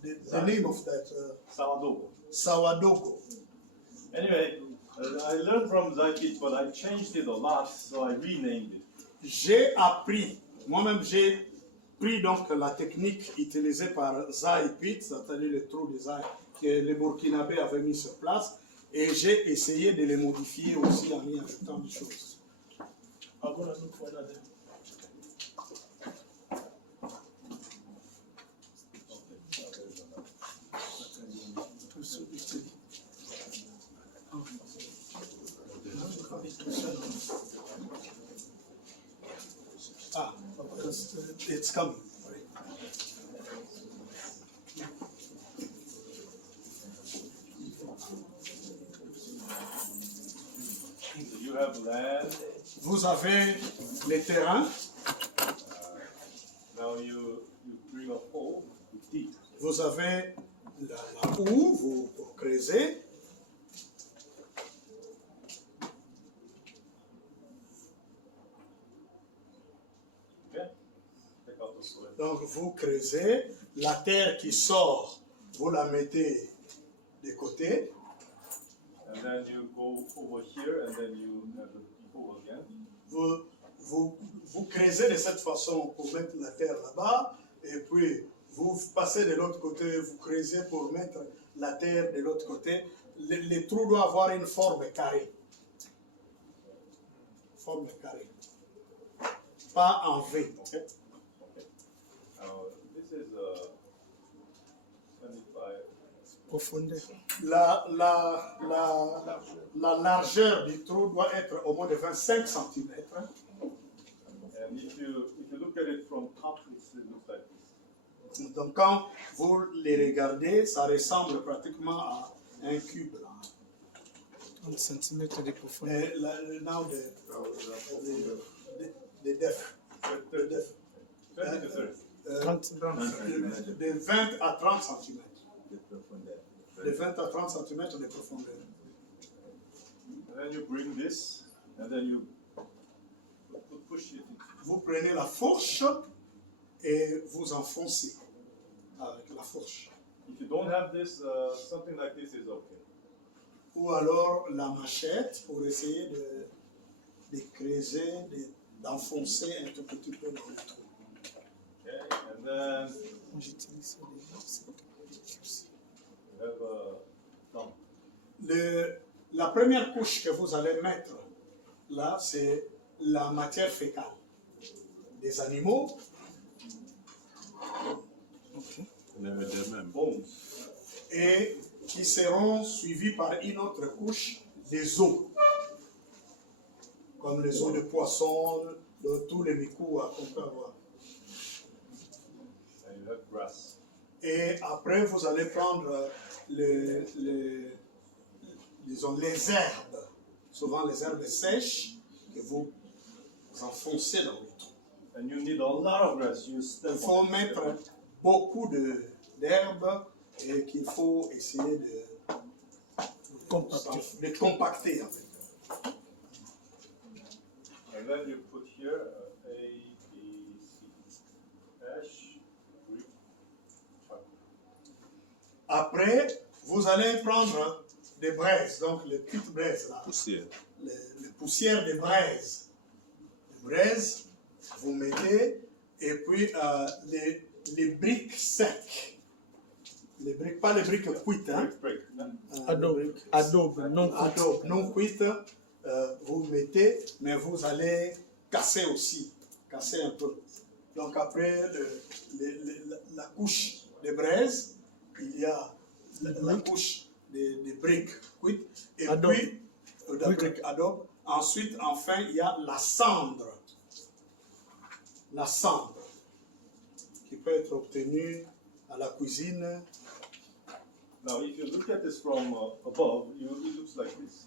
The name of that Sawadogo. Sawadogo. Anyway, I learned from Zai-Pitt, but I changed it a lot, so I renamed it. J'ai appris, moi-même j'ai pris donc la technique utilisée par Zai Pitts, c'est-à-dire le trou de Zai que les Burkinabés avaient mis sur place, et j'ai essayé de les modifier aussi en y ajoutant des choses. It's coming. You have land. Vous avez les terrains, Now you bring a hole, you dig. vous avez la houe, vous creusez, Okay? Take out the soil. donc vous creusez, la terre qui sort, vous la mettez de côté, And then you go over here and then you have the hole again. vous creusez de cette façon pour mettre la terre là-bas, et puis vous passez de l'autre côté, vous creusez pour mettre la terre de l'autre côté. Les trous doivent avoir une forme carrée. Forme carrée. Pas en V. Okay? Okay. Now this is 25. Profondeur. La largeur du trou doit être au moins de 25 cm. And if you look at it from top, it looks like this. Donc quand vous les regardez, ça ressemble pratiquement à un cube. Là. 30 cm de profondeur. Et now the depth. 20 to 30. 30 De 20 à 30 cm. de profondeur. De 20 à 30 cm de profondeur. And then you bring this, and then you push it. Vous prenez la fourche et vous enfoncez avec la fourche. If you don't have this, something like this is okay. Ou alors la machette pour essayer de creuser, d'enfoncer un tout petit peu dans le trou. Okay, and then J'utilise ça déjà. you have a thumb. La première couche que vous allez mettre là, c'est la matière fécale des animaux Ok. Bones. et qui seront suivis par une autre couche des os, comme les os de poisson, de tous les micous qu'on peut avoir. And you have grass. Et après, vous allez prendre disons, les herbes, souvent les herbes sèches, que vous enfoncez dans le trou. And you need a lot of grass. You Il step faut on it. mettre beaucoup d'herbes et qu'il faut essayer de compacter. En fait. And then you put here A, B, C. Ash, brick, charcoal. Après, vous allez prendre des braises, donc les petites braises là, Poussière. les poussières de braises. Les braises, vous mettez, et puis les briques secs. Les briques, pas les briques cuites, hein. Brick. Adobe. Adobe. Non. Adobe non cuites, vous mettez, mais vous allez casser aussi, casser un peu. Donc après la couche de braise, il y a la couche de briques cuites, et Adobe. puis de briques adobe. Ensuite, enfin, il y a la cendre. La cendre qui peut être obtenue à la cuisine. Now, if you look at this from above, it looks like this.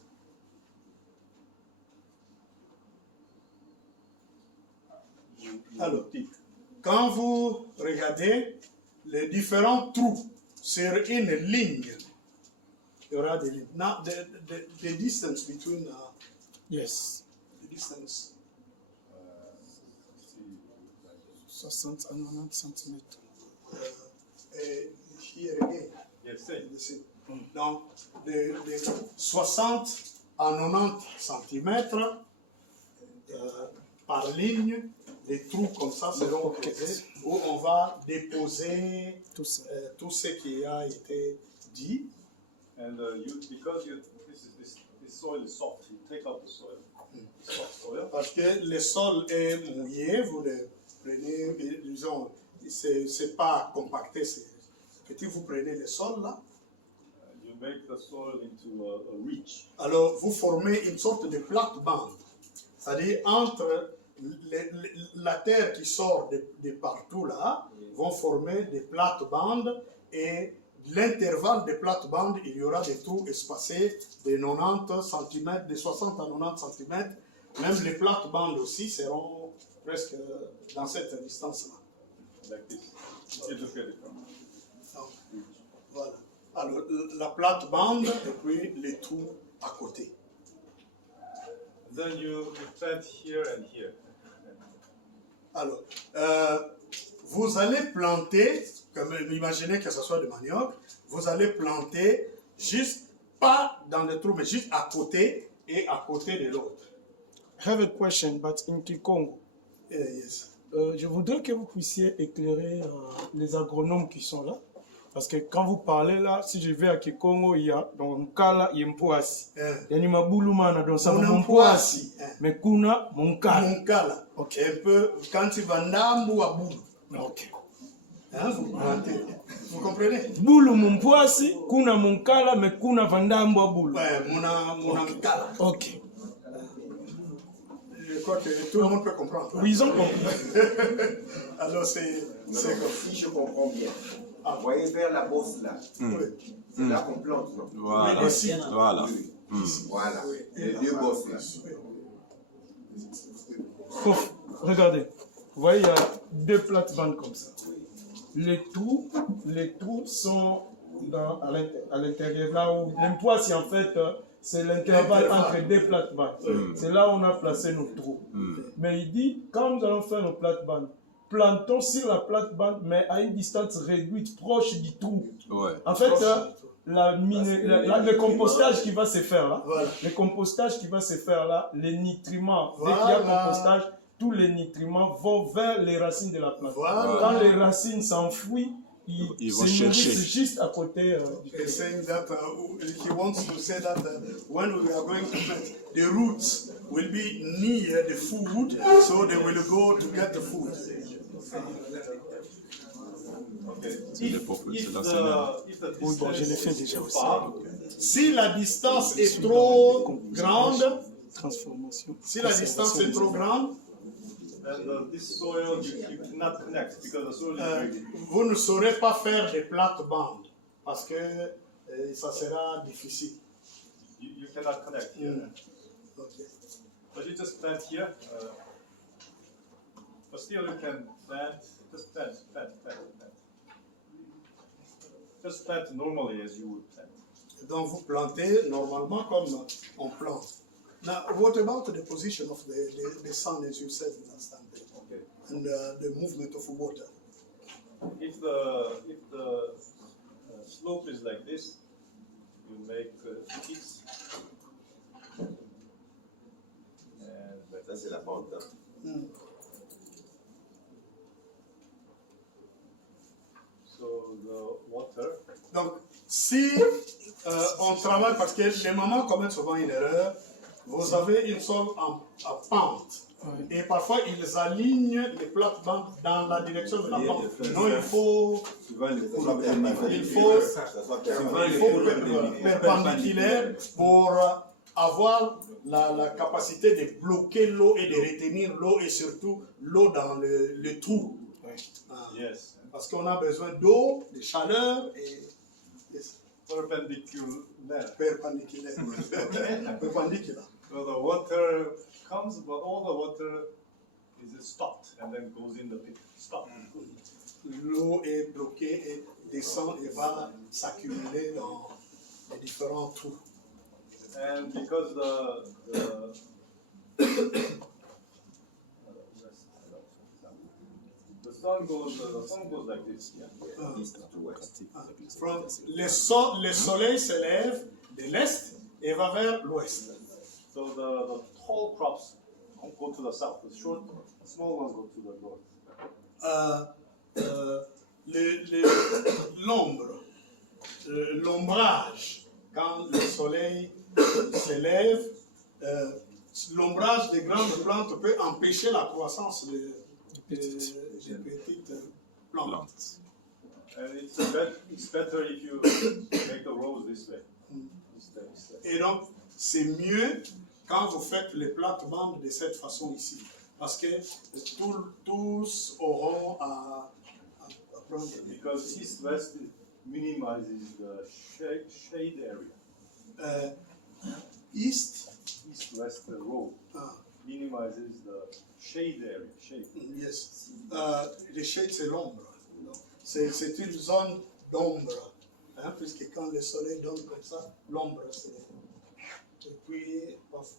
You Alors. dig. Quand vous regardez les différents trous sur une ligne, il y aura des lignes. Now, the distance between Yes. the distance. See, 60 à 90 cm. Here again. yes, same. You see. Donc, de 60 à 90 cm par ligne, des trous comme ça seront creusés où on va déposer Tout ça. tout ce qui a été dit. And this soil is soft. You take out the soil. Soft soil. Parce que le sol est mouillé, vous le prenez, disons, c'est pas compacté, c'est petit, vous prenez le sol là. You make the soil into a ridge. Alors vous formez une sorte de plate-bande, c'est-à-dire entre la terre qui sort de partout là vont former des plates-bandes et l'intervalle des plates-bandes, il y aura des trous espacés de 90 cm, de 60 à 90 cm. Même les plates-bandes aussi seront presque dans cette distance-là. Like this. You look at it. Donc, voilà. Alors, la plate-bande et puis les trous à côté. Then you plant here and here. Alors, vous allez planter, comme imaginez que ce soit de manioc, vous allez planter juste pas dans le trou, mais juste à côté et à côté de l'autre. I have a question, but in Kikongo. Yes. Je voudrais que vous puissiez éclairer les agronomes qui sont là. Parce que quand vous parlez là, si je vais à Kikongo, il y a dans Mkala, il y a Mpoasi. Il y a Nimabulumana, donc ça va Mpoasi. Mais Kuna, Monkala. Monkala. Ok. Un peu, quand tu vas Nambu à Boulou. Ok. Hein, vous comprenez? Boulou Mpoasi, Kuna Monkala, mais Kuna Vandambo à Boulou. Ouais, Monkala. Ok. Je crois que tout le monde peut comprendre. Oui, ils ont compris. Alors c'est comme Si je comprends bien, vous voyez vers la bosse là, oui. c'est là qu'on plante, non? Voilà. Oui, ici. Voilà. Voilà, Et les là, deux bosses là. Pouf, regardez. Vous voyez, il y a deux plates-bandes comme ça. Les trous sont à l'intérieur. Là où l'empoisie, en fait, c'est l'intervalle entre deux plates-bandes. C'est là où on a placé nos trous. Mais il dit, quand nous allons faire nos plates-bandes, plantons sur la plate-bande, mais à une distance réduite, proche du trou. Ouais. En fait, le compostage qui va se faire là, Voilà. le compostage qui va se faire là, les nutriments, dès Voilà. qu'il y a compostage, tous les nutriments vont vers les racines de la plante. Voilà. Quand les racines s'enfuient, ils vont se chercher. nourrissent juste à côté du He's saying that he wants to say that when we are going to plant, the roots will be near the food, so they will go to get the food. Okay. C'est If la the Oui, bon, je l'ai fait distance is déjà too aussi. far, Si la distance est trop grande, Transformation. si la distance est trop grande, then this soil you cannot connect because the soil is very vous ne saurez pas faire des plates-bandes parce que ça sera difficile. you cannot connect here. Okay. But you just plant here. But still you can plant. Just plant. Just plant normally as you would plant. Donc vous plantez normalement comme on plante. Now, what about the position of the sun, as you said last time, Okay. and the movement of water? If the slope is like this, you make peaks. And Ça, c'est la pente. Hein. so the water. Donc, si on travaille, parce que les mamans commettent souvent une erreur, vous avez une sol en pente. Et parfois, ils alignent les plates-bandes dans la direction de la pente. Non, il faut perpendiculaire pour avoir la capacité de bloquer l'eau et de retenir l'eau et surtout l'eau dans le trou. Yes. Parce qu'on a besoin d'eau, de chaleur et Perpendicular. perpendiculaire. Perpendiculaire. So the water comes, but all the water is stopped and then goes in the pit. Stop. L'eau est bloquée et descend et va s'accumuler dans les différents trous. And because the sun goes like this. Yeah. East to west. Le soleil se lève de l'est et va vers l'ouest. So the tall crops go to the south. The small ones go to the north. L'ombrage, quand le soleil se lève, l'ombrage des grandes plantes peut empêcher la croissance des petites plantes. And it's better if you make the rows this way. Et donc, c'est mieux quand vous faites les plates-bandes de cette façon ici. parce que tous auront à prendre. Because east-west minimizes the shade area. East, East-west road ah, minimizes the shade area. Shade. yes. Le shade, c'est l'ombre. C'est une zone d'ombre. Hein, puisque quand le soleil donne comme ça, l'ombre, c'est. Et puis,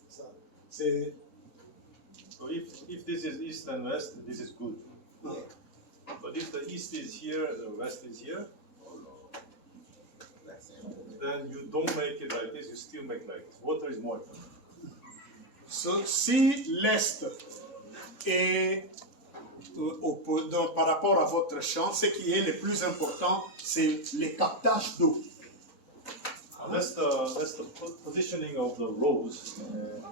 ça, c'est. So if this is east and west, this is good. ah, But if the east is here, the west is here, Oh non. Là, c'est un problème. then you don't make it like this, you still make like this. Water is more important. Si l'Est est par rapport à votre champ, ce qui est le plus important, c'est le captage d'eau. That's the positioning of the rows. And,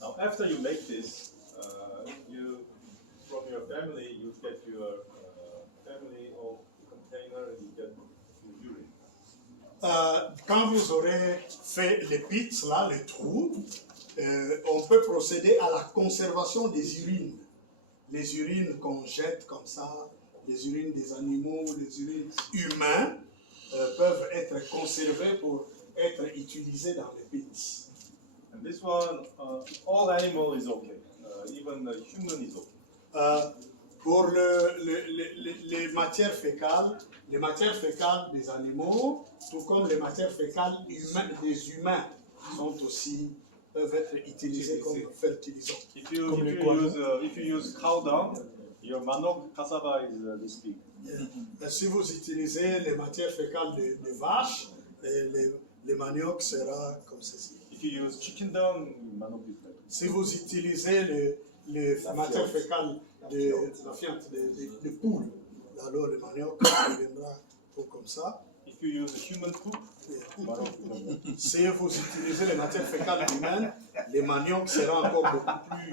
now after you make this, you from your family you get your family or container and you get your urine. Quand vous aurez fait les pits, là, les trous, on peut procéder à la conservation des urines. Les urines qu'on jette comme ça, les urines des animaux, les urines humains peuvent être conservées pour être utilisées dans les pits. And this one, all animal is okay. Even the human is okay. Pour les matières fécales des animaux, tout comme les matières fécales des humains, peuvent être utilisées comme fertilisants. If you use cow dung, your manok cassava is this big. Si vous utilisez les matières fécales de vaches, les manioc sera comme ceci. If you use chicken dung, manok is big. Si vous utilisez les matières fécales de poule, alors le manioc deviendra comme ça. If you use human poop, manok is big. Si vous utilisez les matières fécales humaines, les manioc sera encore beaucoup plus.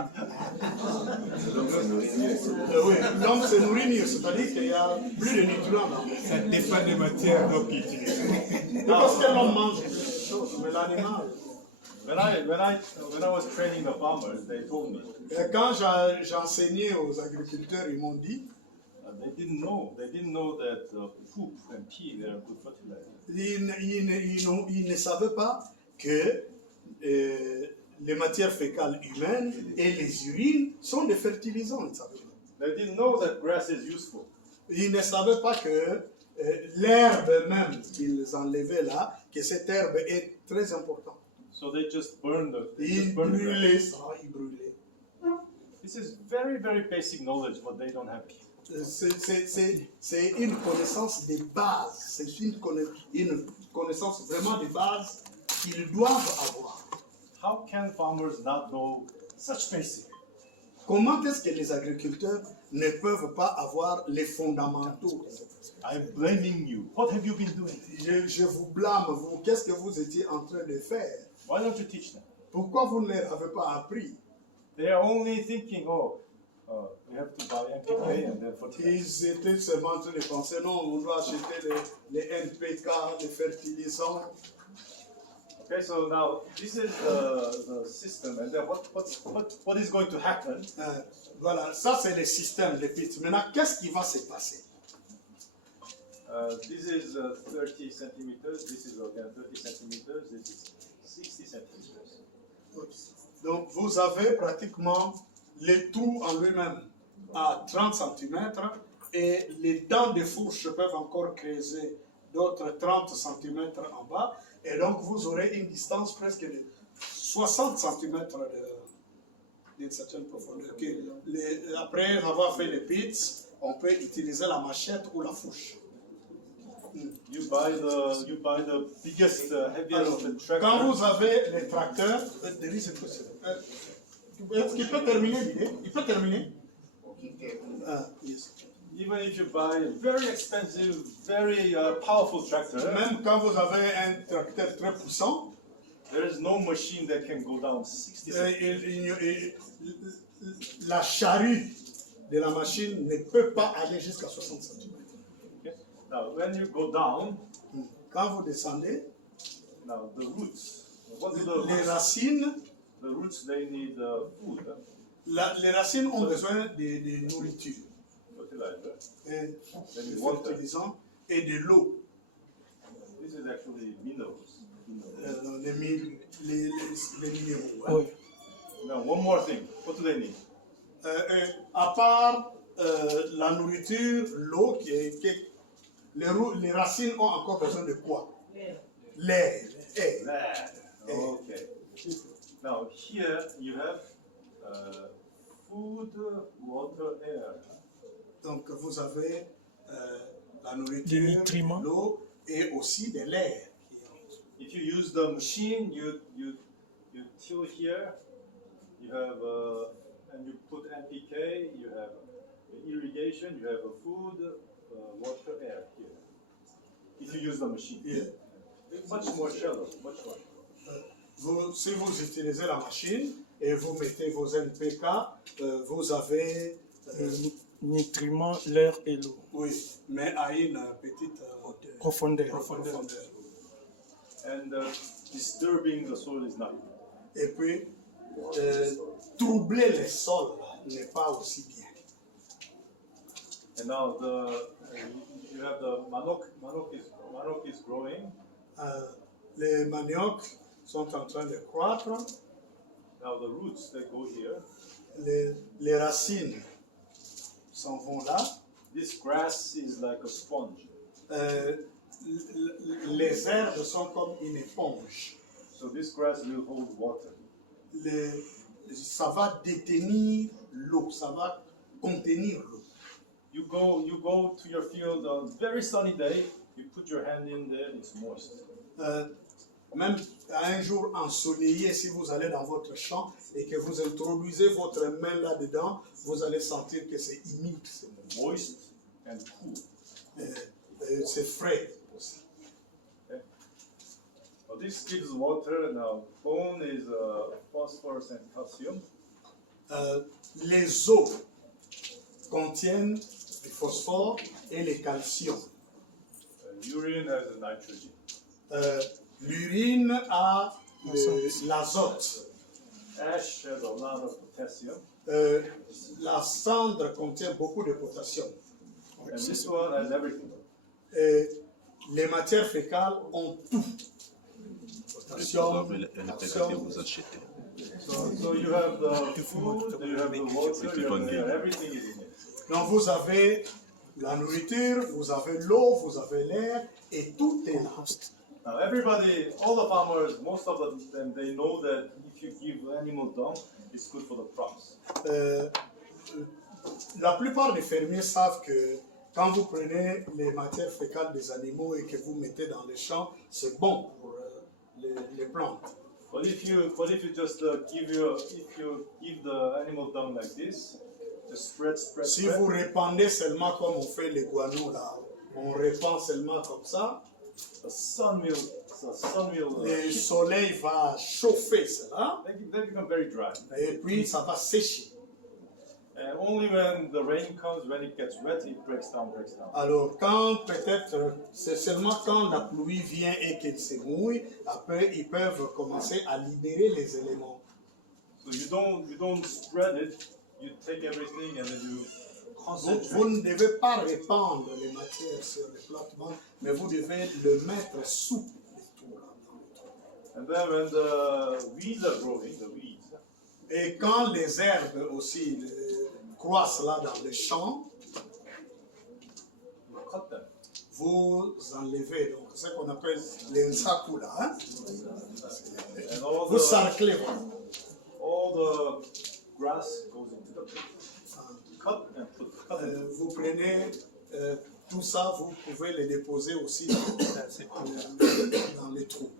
Oui, l'homme se nourrit mieux, c'est-à-dire qu'il y a plus de nutriments dans le. Ça dépend des matières donc utilisées. Parce que l'homme mange plus de choses, mais l'animal. When I was training the farmers, they told me Quand j'enseignais aux agriculteurs, ils m'ont dit, they didn't know that poop and pee they are good fertilizer. ils ne savaient pas que les matières fécales humaines et les urines sont des fertilisants. Ils ne savaient pas. They didn't know that grass is useful. Ils ne savaient pas que l'herbe même qu'ils enlevaient là, que cette herbe est très importante. So they just burned the Ils grass. brûlaient ça, ils brûlaient. This is very, very basic knowledge, but they don't have. C'est une connaissance de base, c'est une connaissance vraiment de base qu'ils doivent avoir. How can farmers not know such basic? Comment est-ce que les agriculteurs ne peuvent pas avoir les fondamentaux? I'm blaming you. What have you been doing? Je vous blâme, vous, qu'est-ce que vous étiez en train de faire? Why don't you teach them? Pourquoi vous ne leur avez pas appris? They are only thinking, we have to buy NPK and then fertilizer. Ils étaient seulement en train de penser, non, on doit acheter les NPK, les fertilisants. Okay, so now this is the system, and then what is going to happen? Voilà, ça c'est le système, les pits. Maintenant, qu'est-ce qui va se passer? This is 30 centimeters. This is again 30 centimeters. This is 60 centimeters. Donc, vous avez pratiquement les trous en lui-même à 30 cm et les dents de fourche peuvent encore creuser d'autres 30 cm en bas. Et donc, vous aurez une distance presque de 60 cm d'une certaine profondeur. Après avoir fait les pits, on peut utiliser la machette ou la fourche. You buy the biggest, heaviest tractor. Quand vous avez les tracteurs, est-ce qu'il peut terminer l'idée? Il peut terminer? Yes. Even if you buy a very expensive, very powerful tractor, Même quand vous avez un tracteur très puissant, there is no machine that can go down 60 centimeters. la charrue de la machine ne peut pas aller jusqu'à 60 cm. Okay? Now, when you go down, Quand vous descendez, now the roots. What do the les roots? racines, The roots they need food. Les racines ont besoin de nourriture, fertilizer. hein, Then de you water. fertilisants et de l'eau. This is actually minerals. Les minéraux. Hein. Oui. Now, one more thing. What do they need? À part la nourriture, l'eau, les racines ont encore besoin de quoi? L'air. Air. Land. Okay. Now, here you have food, water, air. Donc vous avez la Des nourriture, nutriments. l'eau et aussi de l'air. If you use the machine, you till here, you have and you put NPK, you have irrigation, you have food, water, air here. If you use the machine, Yeah. it's much more shallow, much more. Si vous utilisez la machine et vous mettez vos NPK, vous avez, Nutriments, l'air et l'eau. oui, mais à une petite Profondeur. profondeur. And disturbing the soil is not good. Et puis, troubler les sols n'est pas aussi bien. And now you have the manok. Manok is growing. Les maniocs sont en train de croître, Now the roots they go here. les racines s'en vont là. This grass is like a sponge. Les herbes sont comme une éponge. So this grass will hold water. Ça va détenir l'eau, ça va contenir l'eau. You go to your field on a very sunny day. You put your hand in there, it's moist. Même à un jour ensoleillé, si vous allez dans votre champ et que vous introduisez votre main là-dedans, vous allez sentir que c'est humide, c'est Moist and cool. c'est frais aussi. Well, this gives water. Now bone is phosphorus and calcium. Les eaux contiennent le phosphore et le calcium. Urine has a nitrogen. L'urine a l'azote. Ash has a lot of potassium. La cendre contient beaucoup de potassium. And this one has everything. Les matières fécales ont tout. Potassium, calcium. So you have the food, you have the water, you have the air, everything is in it. Donc vous avez la nourriture, vous avez l'eau, vous avez l'air et tout est là. Now everybody, all the farmers, most of them, they know that if you give animal dung, it's good for the crops. La plupart des fermiers savent que quand vous prenez les matières fécales des animaux et que vous mettez dans les champs, c'est bon pour les plantes. But if you just if you give the animal dung like this, just spread. Si vous répandez seulement comme on fait les guano là, on répand seulement comme ça, the sun will le soleil va chauffer cela they become very dry. et puis ça va sécher. And only when the rain comes, when it gets wet, it breaks down. Alors quand peut-être, c'est seulement quand la pluie vient et qu'elle se mouille, après ils peuvent commencer à libérer les éléments. So you don't spread it. You take everything and then you concentrate. Vous ne devez pas répandre les matières sur les plates-bandes, mais vous devez le mettre sous les tours. And then when the weeds are growing, Et quand les herbes aussi croissent là dans les champs, you cut them. vous enlevez, donc c'est ce qu'on appelle les nsaku là, hein? And all Vous the, sarclez, voilà. all the grass goes into the pit. Cut and put. Vous prenez tout ça, vous pouvez les déposer aussi dans les trous.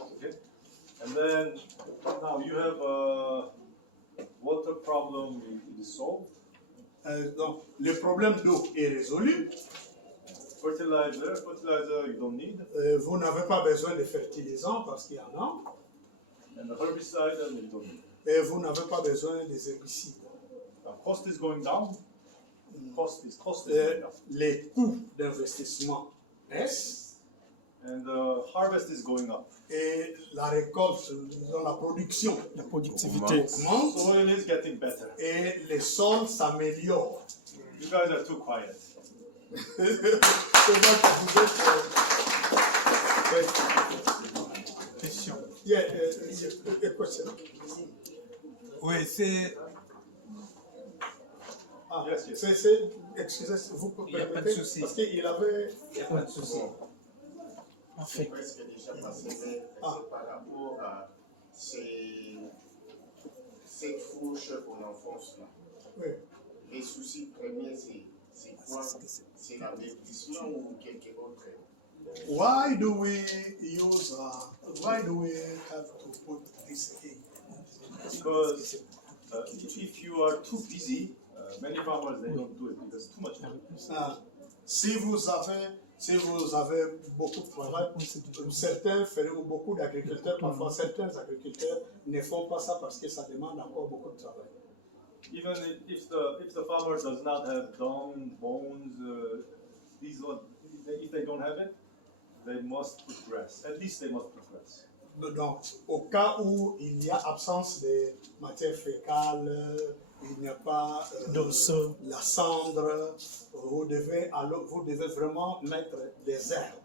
Okay. And then now you have a water problem is solved. Donc le problème d'eau est résolu. Fertilizer you don't need. Vous n'avez pas besoin de fertilisants parce qu'il y en a. And the herbicide you don't need. Et vous n'avez pas besoin des herbicides. Now cost is going down. Cost is going down. Les coûts d'investissement baissent. and the harvest is going up. et la récolte, dans la production La productivité. augmente Soil is getting better. et les sols s'améliorent. You guys are too quiet. C'est vrai que vous êtes, Question. yeah, a question. Oui, c'est. Ah, Yes, yes. excusez, vous pouvez Il y a pas de répéter, souci. parce qu'il avait... Il n'y a pas de souci. Parfait. Presque déjà passé, mais Ah. c'est par rapport à cette fourche qu'on enfonce là. Oui. Les soucis premiers, c'est quoi? C'est l'avertissement ou quelque autre? Why do we have to put this in? Because if you are too busy, many farmers they don't do it because too much work. Ah, si vous avez beaucoup de travail, certains feront beaucoup d'agriculteurs, parfois certains agriculteurs ne font pas ça parce que ça demande encore beaucoup de travail. Even if the farmer does not have dung, bones, these ones, if they don't have it, they must put grass. At least they must put grass. Donc, au cas où il y a absence de matière fécale, il n'y a pas D'os. la cendre, vous devez vraiment mettre des herbes.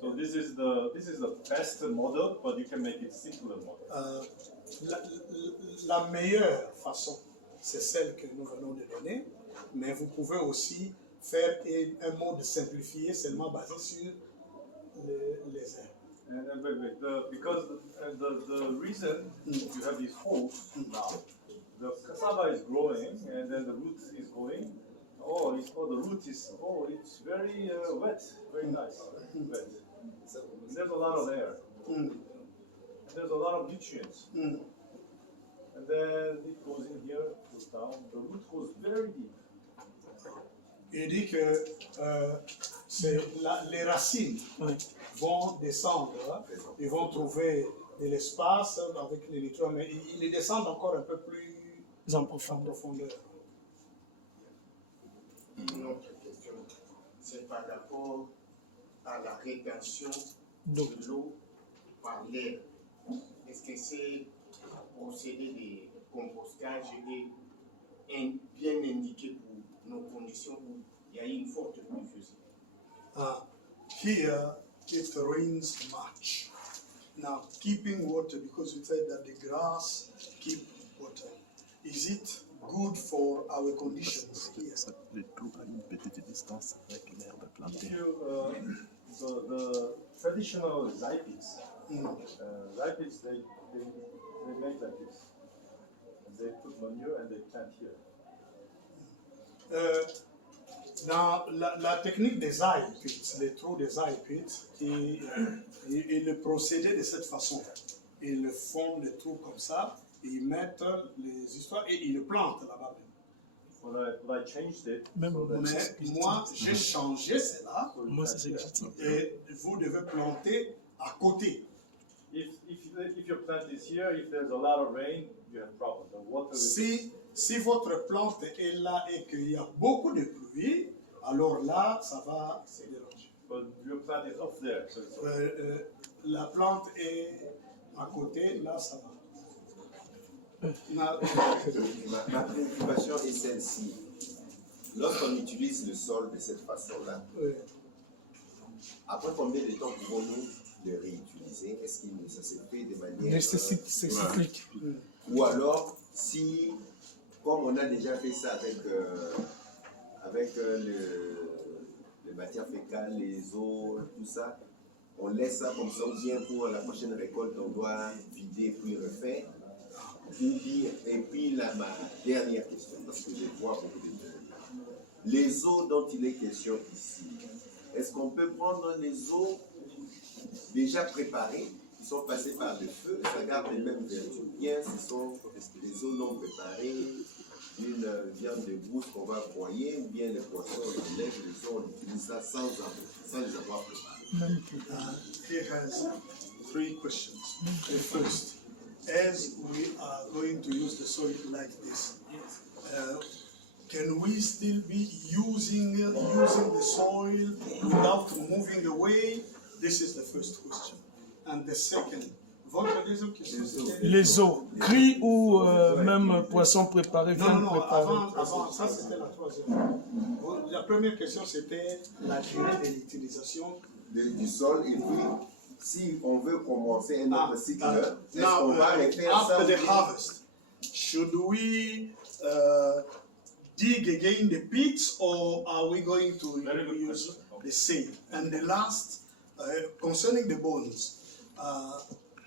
So this is the best model, but you can make it simpler model. La meilleure façon, c'est celle que nous venons de donner, mais vous pouvez aussi faire un mode simplifié seulement basé sur les herbes. And wait, because the reason you have these holes now, the cassava is growing and then the root is going. It's very wet, very nice, wet. There's a lot of air. There's a lot of nutrients. And then it goes in here, goes down. The root goes very deep. Il dit que les racines Oui. vont descendre, ils vont trouver de l'espace avec les nutriments, mais ils descendent encore un peu plus En en profondeur. profondeur. Une autre question, c'est par rapport à la rétention D'eau. de l'eau par l'air. Est-ce que c'est procédé de compostage est bien indiqué pour nos conditions où il y a une forte pluviosidité? Here it rains much. Now, keeping water, because you said that the grass keep water, is it good for our conditions here? Le tout à une petite distance avec l'herbe plantée. If you, the traditional Zypics, Zypics they make like this. And they put manure and they plant here. Dans la technique des eye pits, les trous des eye pits, ils le procédaient de cette façon. Ils font les trous comme ça, ils mettent les histoires et ils le plantent là-bas même. But I changed it. Même so that Mais moi, j'ai changé cela moi, c'est ce que je dis. et vous devez planter à côté. if your plant is here, if there's a lot of rain, you have problem. The water will Si votre plante est là et qu'il y a beaucoup de pluie, alors là, ça va se déranger. but your plant is up there, so it's okay. La plante est à côté, là, ça va. Ma préoccupation est celle-ci. Lorsqu'on utilise le sol de cette façon-là, après combien de temps pouvons-nous le réutiliser? Est-ce que ça se fait de manière... C'est cyclique. Ou alors, si, comme on a déjà fait ça avec les matières fécales, les eaux, tout ça, on laisse ça comme ça, ou bien pour la prochaine récolte, on doit vider puis refaire. Ou bien, et puis là, ma dernière question, parce que je vois beaucoup de choses. Les eaux dont il est question ici, est-ce qu'on peut prendre les eaux déjà préparées, qui sont passées par le feu, ça garde les mêmes vertus? Bien, ce sont des eaux non préparées, une viande de brousse qu'on va broyer, ou bien les poissons, on lève les eaux, on utilise ça sans les avoir préparées. He has three questions. The first, as we are going to use the soil like this, can we still be using the soil without moving away This is the first question. And the second, votre deuxième question, c'était... Les eaux, cris ou même poissons préparés, Non, viande non, préparée. avant, ça c'était la troisième. La première question c'était la durée de l'utilisation. Du sol, et puis si on veut commencer un autre cycle, est-ce Now, qu'on va refaire ça after the ou- harvest, should we dig again the pits or are we going to Very good use question. the same? And the last, concerning the bones,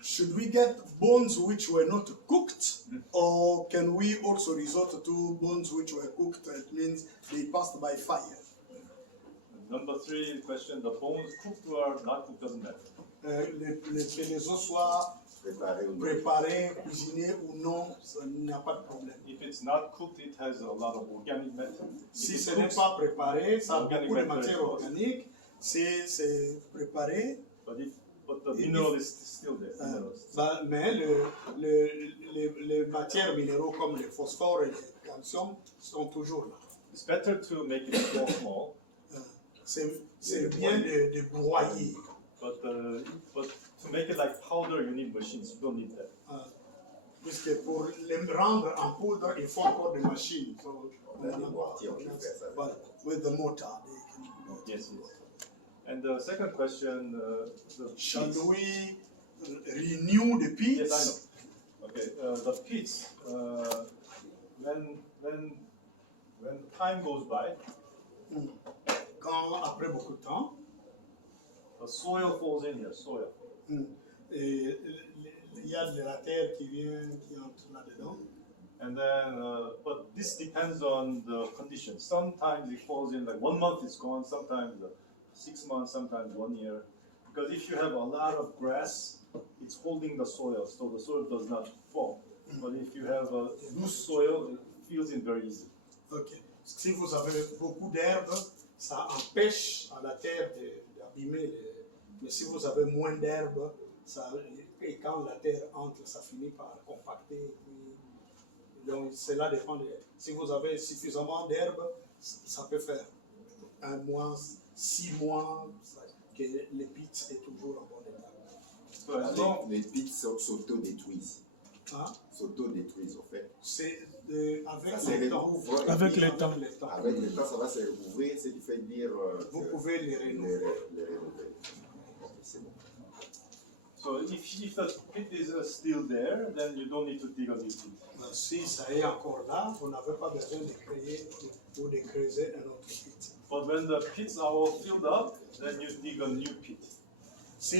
should we get bones which were not cooked, or can we also resort to bones which were cooked? It means they passed by fire. Number 3 question: the bones cooked or not cooked doesn't matter. Que les os soient Préparer ou non. préparés, cuisinés ou non, ça n'y a pas de problème. If it's not cooked, it has a lot of organic matter. Si If ce it n'est cooks, pas préparé, ça a Organic beaucoup de matter. matière organique. C'est préparé, but the mineral is still there. Minerals. mais les matières minéraux comme le phosphore et le calcium sont toujours là. It's better to make it small, C'est bien de broyer. but to make it like powder, you need machines. You don't need that. Puisque pour les rendre en poudre, il faut encore des machines. So, On a des mortiers, on peut faire ça. but with the mortar, they can do it. Yes. And the second question, the Shall pits. we renew the pits? Yes, I know. Okay, the pits. When time goes by, Quand, après beaucoup de temps, the soil falls in here. Soil. et il y a de la terre qui vient, qui entre là-dedans. And then, but this depends on the conditions. Sometimes it falls in like 1 month it's gone, sometimes 6 months, sometimes 1 year. Because if you have a lot of grass, it's holding the soil, so the soil does not fall. But if you have a loose soil, it fills in very easily. Ok. Si vous avez beaucoup d'herbes, ça empêche à la terre d'abîmer. Mais si vous avez moins d'herbes, et quand la terre entre, ça finit par compacter. Donc cela dépend. Si vous avez suffisamment d'herbes, ça peut faire 1 mois, 6 mois, que les pits est toujours en bon état. So as long, Les pits s'auto-détruisent. Hein? S'auto-détruisent, en fait. C'est avec Ça se le temps. recouvre. et Avec puis, le temps. Avec le temps, ça va se recouvrir, c'est du fait de dire. Vous que pouvez les renouveler. les renouveler. C'est bon. so if the pit is still there, then you don't need to dig a new pit. Si ça est encore là, vous n'avez pas besoin de créer ou de creuser un autre pit. But when the pits are all filled up, then you dig a new pit. Si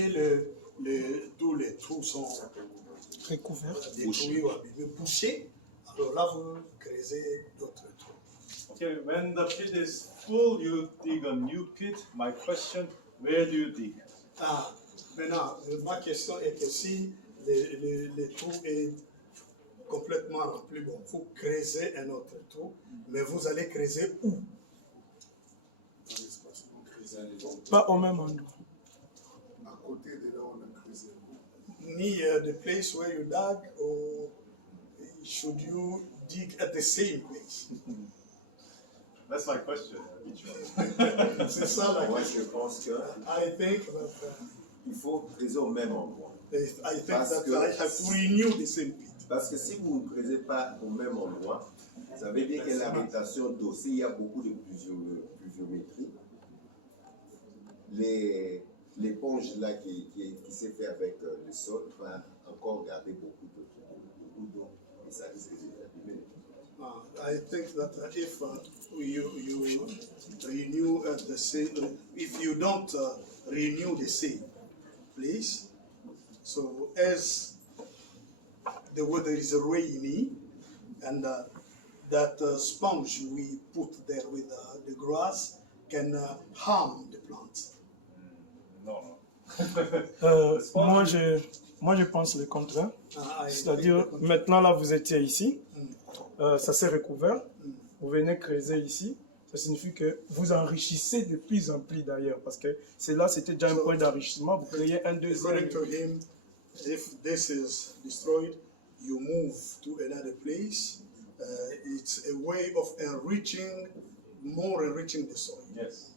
tous les trous sont Recouvert. détruits ou abîmés, bouchés, alors là vous creusez d'autres trous. Okay, when the pit is full, you dig a new pit. My question, where do you dig? Maintenant, ma question est que si le trou est complètement rempli, bon, vous creusez un autre trou, mais vous allez creuser où? Pas au même endroit. À côté de là où on a creusé. Near the place where you dug, or should you dig at the same place? That's my question. Which one? C'est ça la Moi, question. je pense que I think that il faut creuser au même endroit. I think Parce that que- I have to renew the same pit. Parce que si vous ne creusez pas au même endroit, ça veut dire que la rotation d'eau, s'il y a beaucoup de pluviométrie, l'éponge là qui s'est fait avec le sol va encore garder beaucoup d'eau et ça risque d'abîmer. I think that if you renew the same, if you don't renew the same place, so as the weather is rainy and that sponge we put there with the grass can harm the plants. No. Moi, je pense le contraire. I C'est-à-dire, think the- maintenant, là, vous étiez ici, ça s'est recouvert, vous venez creuser ici, ça signifie que vous enrichissez de plus en plus d'ailleurs, parce que c'était déjà un point d'enrichissement, vous créez un deuxième. According to him, if this is destroyed, you move to another place. It's a way of enriching the soil. Yes.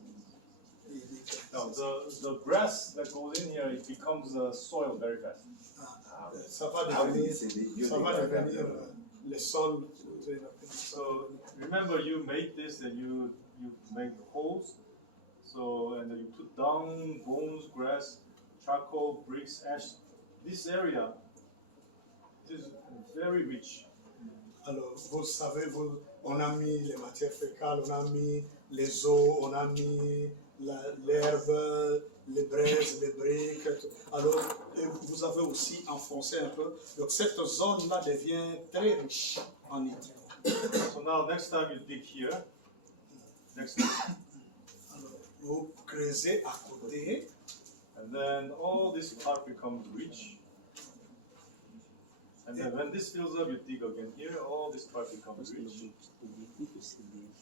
No, the grass that goes in here, it becomes soil very fast. Ça va Ah oui, devenir, c'est des ça va biodégradables. devenir le sol très rapidement. So remember, you make this and you make holes. So and you put down bones, grass, charcoal, bricks, ash. This area is very rich. Alors, vous savez, on a mis les matières fécales, on a mis les os, on a mis l'herbe, les braises, les briques. Alors, et vous avez aussi enfoncé un peu. Donc, cette zone-là devient très riche en nutriments. So now next time you dig here, next time, Alors, vous creusez à côté, and then all this part becomes rich. And then when this fills up, you dig again here, all this part becomes rich.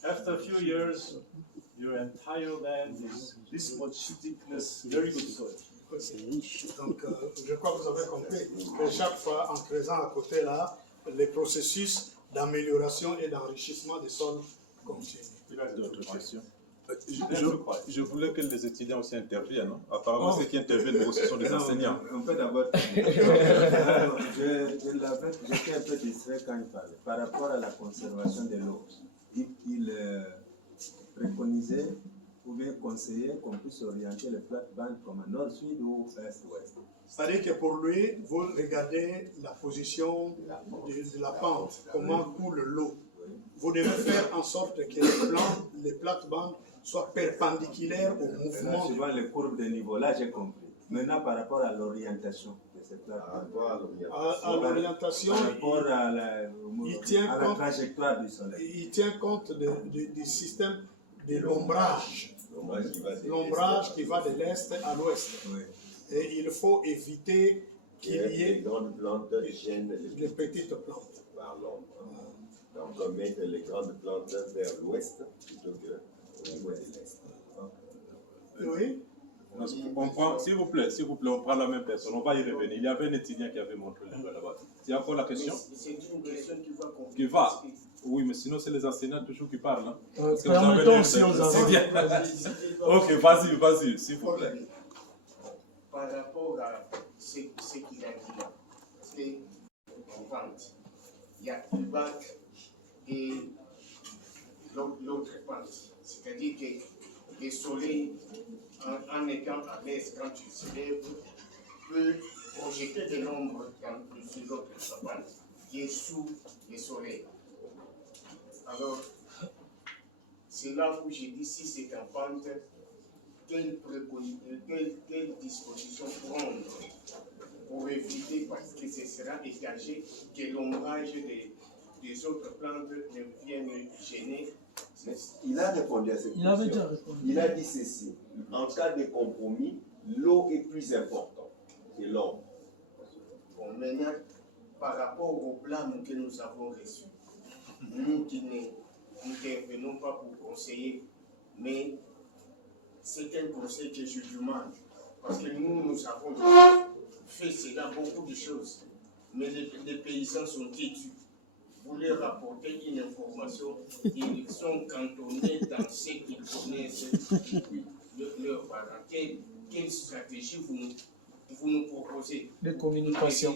After a few years, your entire land is this much thickness, very good soil. donc je crois que vous avez compris que chaque fois, en creusant à côté là, les processus d'amélioration et d'enrichissement des sols continuent. D'autres questions? Je voulais que les étudiants aussi interviennent. Non? Apparemment, ceux qui interviennent aussi sont des enseignants. On peut d'abord. J'étais un peu distrait quand il parlait. Par rapport à la conservation de l'eau, il préconisait ou bien conseillait qu'on puisse orienter les plates-bandes comme un nord-sud ou est-ouest. C'est-à-dire que pour lui, vous regardez la position de la pente, comment coule l'eau. Vous devez faire en sorte que les plates-bandes soient perpendiculaires au Là, mouvement. suivant les courbes de niveau, là j'ai compris. Maintenant, par rapport à l'orientation de ces plates-bandes, À l'orientation, par rapport à la trajectoire du soleil. il tient compte du système de l'ombrage. L'ombrage qui va de l'est à l'ouest. Oui. Et il faut éviter qu'il y Les ait grandes plantes gênent les petites plantes. par l'ombre. Donc, on met les grandes plantes vers l'ouest plutôt qu'au niveau de l'est. Oui. On prend, s'il vous plaît, on prend la même personne. On va y revenir. Il y avait un étudiant qui avait montré le doigt là-bas. Il y a encore la question? C'est une question qui va Qui va? Oui, mais sinon, c'est les enseignants toujours qui parlent. Hein? Permettons aussi aux enseignants. Ok, vas-y, s'il vous plaît. Par rapport à ce qu'il a dit là, c'est en vente. Il y a une banque et l'autre pente. C'est-à-dire que le soleil, en étant à l'aise quand il se lève, peut projeter de l'ombre sur l'autre pente qui est sous le soleil. Alors, c'est là où j'ai dit si c'est en pente, quelle disposition prendre pour éviter, parce que ce sera étagé, que l'ombrage des autres plantes ne vienne gêner. Il a répondu à cette question. Il avait déjà répondu. Il a dit ceci. En cas de compromis, l'eau est plus importante que l'ombre. Bon, maintenant, par rapport au plan que nous avons reçu, nous qui n'intervenons pas pour conseiller, mais c'est un conseil que je demande. Parce que nous avons fait cela, beaucoup de choses. Mais les paysans sont têtus. Vous leur apportez une information, ils sont cantonnés dans ce qu'ils connaissent, leurs parents. Quelle stratégie vous nous proposez? De communication.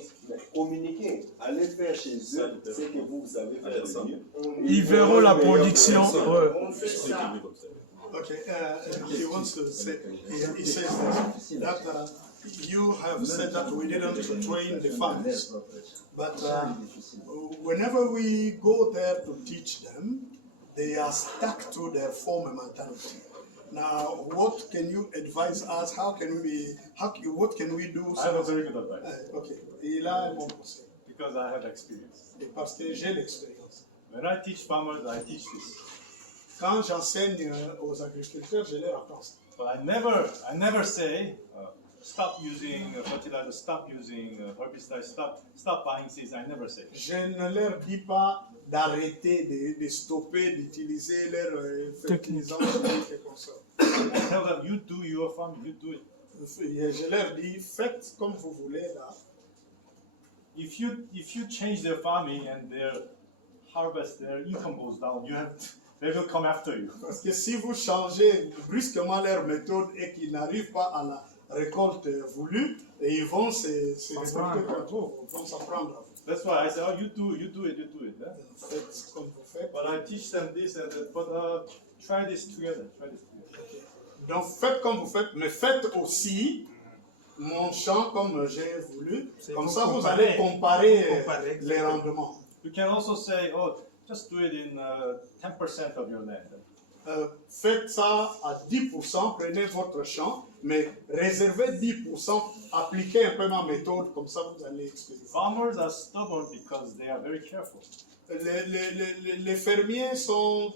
Communiquer, allez faire chez eux ce que vous savez faire de mieux. Ils verront la production. Ouais. On fait ça. Okay, he wants to say, he says that you have said that we didn't train the farmers, but whenever we go there to teach them, they are stuck to their former mentality. Now, what can you advise us? What can we do? I have a very good advice Okay, il a un bon conseil, because I have experience. et parce que j'ai l'expérience. When I teach farmers, I teach this. Quand j'enseigne aux agriculteurs, je leur apprends ça. But I never say stop using fertilizer, stop using herbicides, stop buying seeds. I never say. Je ne leur dis pas d'arrêter, de stopper d'utiliser leurs fertilisants chimiques et consorts. I tell them, you do your farm, you do it. Je leur dis, faites comme vous voulez là. If you change their farming and their harvest, their income goes down, they will come after you. Parce que si vous changez brusquement leur méthode et qu'ils n'arrivent pas à la récolte voulue, et ils vont se révolter contre vous, ils vont s'en prendre à vous. That's why I say, oh, you do it. Yeah? Faites comme vous faites. But I teach them this and that. But try this together. Donc faites comme vous faites, mais faites aussi mon champ comme j'ai voulu. Comme ça, vous allez comparer les rendements. You can also say, oh, just do it in 10% of your land. Faites ça à 10%, prenez votre champ, mais réservez 10%, appliquez un peu ma méthode, comme ça vous allez expérimenter. Farmers are stubborn because they are very careful. Les fermiers sont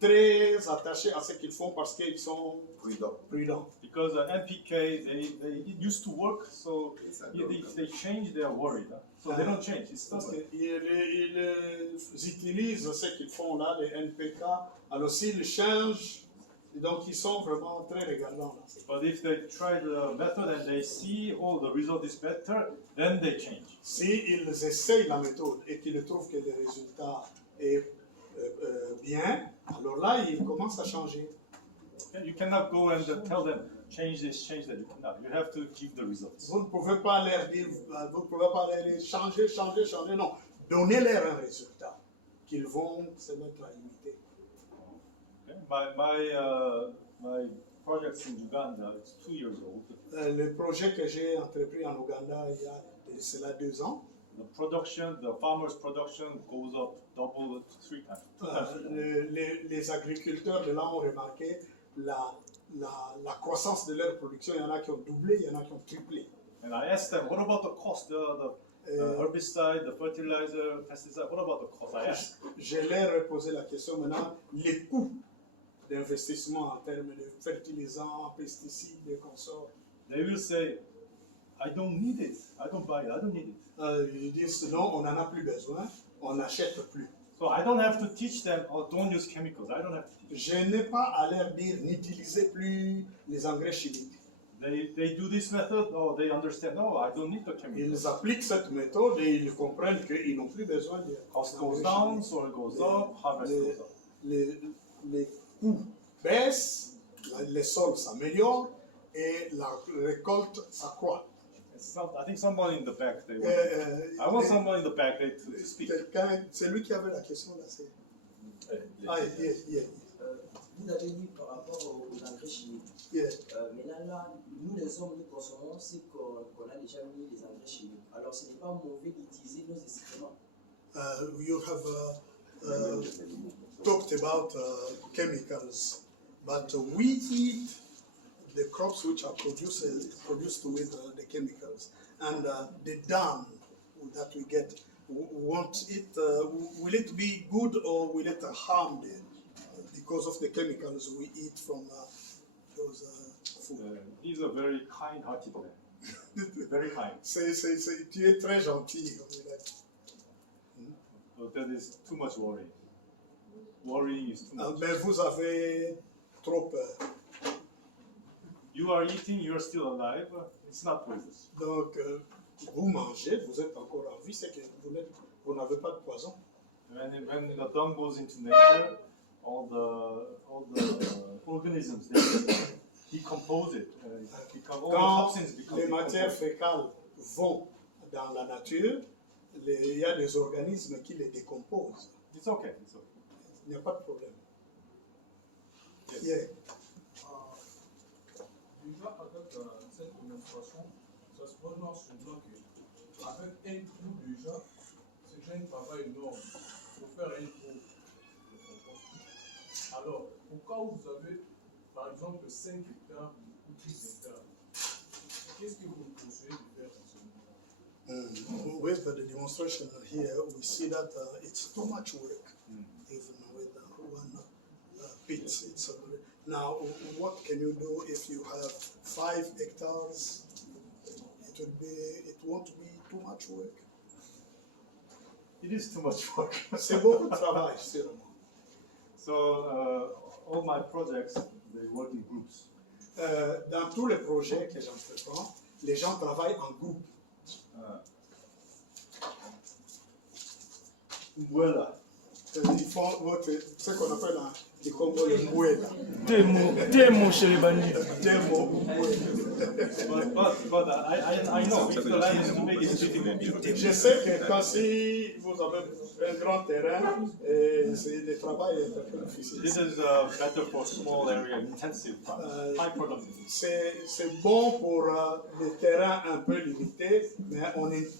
très attachés à ce qu'ils font parce qu'ils sont prudents. Because NPK, it used to work, so if they change, they are worried. So they don't change. It's Parce stubborn. qu'ils utilisent ce qu'ils font là, les NPK, alors s'ils changent, donc ils sont vraiment très regardants là. But if they try the method and they see, oh, the result is better, then they change. S'ils essayent la méthode et qu'ils trouvent que le résultat est bien, alors là, ils commencent à changer. You cannot go and tell them, change this, change that. You cannot. You have to give the results. Vous ne pouvez pas leur dire, vous ne pouvez pas leur dire changer, non. Donnez-leur un résultat qu'ils vont se mettre à imiter. Okay. My project in Uganda, it's 2 years old. Le projet que j'ai entrepris en Ouganda il y a de cela 2 ans, The farmers' production goes up double to 3 times. les agriculteurs de là ont remarqué la croissance de leur production. Il y en a qui ont doublé, il y en a qui ont triplé. And I asked them, what about the cost? The herbicide, the fertilizer, pesticide, what about the cost? I asked. Je leur ai posé la question maintenant, les coûts d'investissement en termes de fertilisants, pesticides et consorts. They will say, I don't need it. I don't buy it. I don't need it. Ils disent non, on n'en a plus besoin, on n'achète plus. So I don't have to teach them, oh, don't use chemicals. I don't have to teach Je n'ai pas à leur dire n'utilisez plus les engrais chimiques. them. They do this method, oh, they understand, oh, I don't need the chemicals. Ils appliquent cette méthode et ils comprennent qu'ils n'ont plus besoin de Cost goes down, soil goes up, harvest goes up. les coûts baissent, les sols s'améliorent et la récolte s'accroît. I think someone in the back, I want someone in the back to speak. C'est lui qui avait la question là. Vous avez dit par rapport aux engrais chimiques. Maintenant, là, nous les hommes, nous consommons ce qu'on a déjà mis les engrais chimiques. Alors, ce n'est pas mauvais d'utiliser nos excréments. You have talked about chemicals, but we eat the crops which are produced with the chemicals, and the dung that we get. Will it be good or will it harm them because of the chemicals we eat from those food? He's a very kind-hearted man. Very kind. Tu es très gentil. But there is too much worry. Worrying is too much. Mais vous avez trop peur. You are eating, you are still alive. It's not poisonous. Donc, vous mangez, vous êtes encore en vie, c'est que vous n'avez pas de poison. When the dung goes into nature, all the organisms they decompose it. All the Quand toxins become les matières decomposed. fécales vont dans la nature, il y a des organismes qui les décomposent. It's okay. It's okay. Il n'y a pas de problème. Yes. Yeah. Déjà, avec cette démonstration, ça se pose noir sur blanc qu'avec un trou déjà, c'est déjà un travail énorme pour faire un trou de compost. Alors, au cas où vous avez, par exemple, 5 hectares ou 10 hectares, qu'est-ce que vous conseillez de faire en ce moment? With the demonstration here, we see that it's too much work, even with one pit. Now, what can you do if you have 5 hectares? It won't be too much work. It is too much work. C'est beaucoup de travail, sûrement. So all my projects, they work in groups. Dans tous les projets que j'entreprends, les gens travaillent en groupe. Voilà. Ils font ce qu'on appelle du Congo le moueda. Temo chez les bandits. But I know if the line is too big, it's difficult. Je sais que quand si vous avez un grand terrain, c'est le travail est un peu difficile. This is better for small area, intensive, high production. C'est bon pour des terrains un peu limités, mais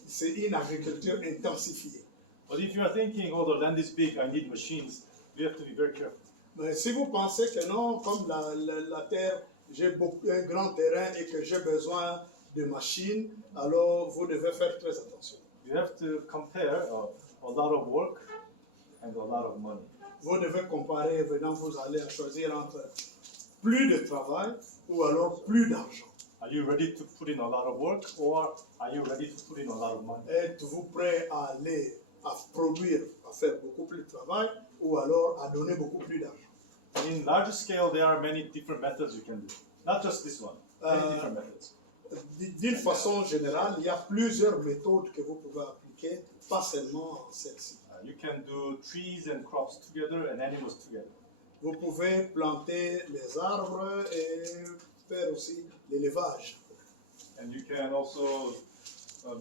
c'est une agriculture intensifiée. But if you are thinking, oh, the land is big, I need machines, you have to be very careful. Mais si vous pensez que non, comme la terre, j'ai un grand terrain et que j'ai besoin de machines, alors vous devez faire très attention. You have to compare a lot of work and a lot of money. Vous devez comparer, maintenant vous allez choisir entre plus de travail ou alors plus d'argent. Are you ready to put in a lot of work or are you ready to put in a lot of money? Êtes-vous prêt à aller à produire, à faire beaucoup plus de travail ou alors à donner beaucoup plus d'argent? In large scale, there are many different methods you can do. Not just this one, many different methods. D'une façon générale, il y a plusieurs méthodes que vous pouvez appliquer, pas seulement celle-ci. You can do trees and crops together and animals together. Vous pouvez planter les arbres et faire aussi l'élevage. And you can also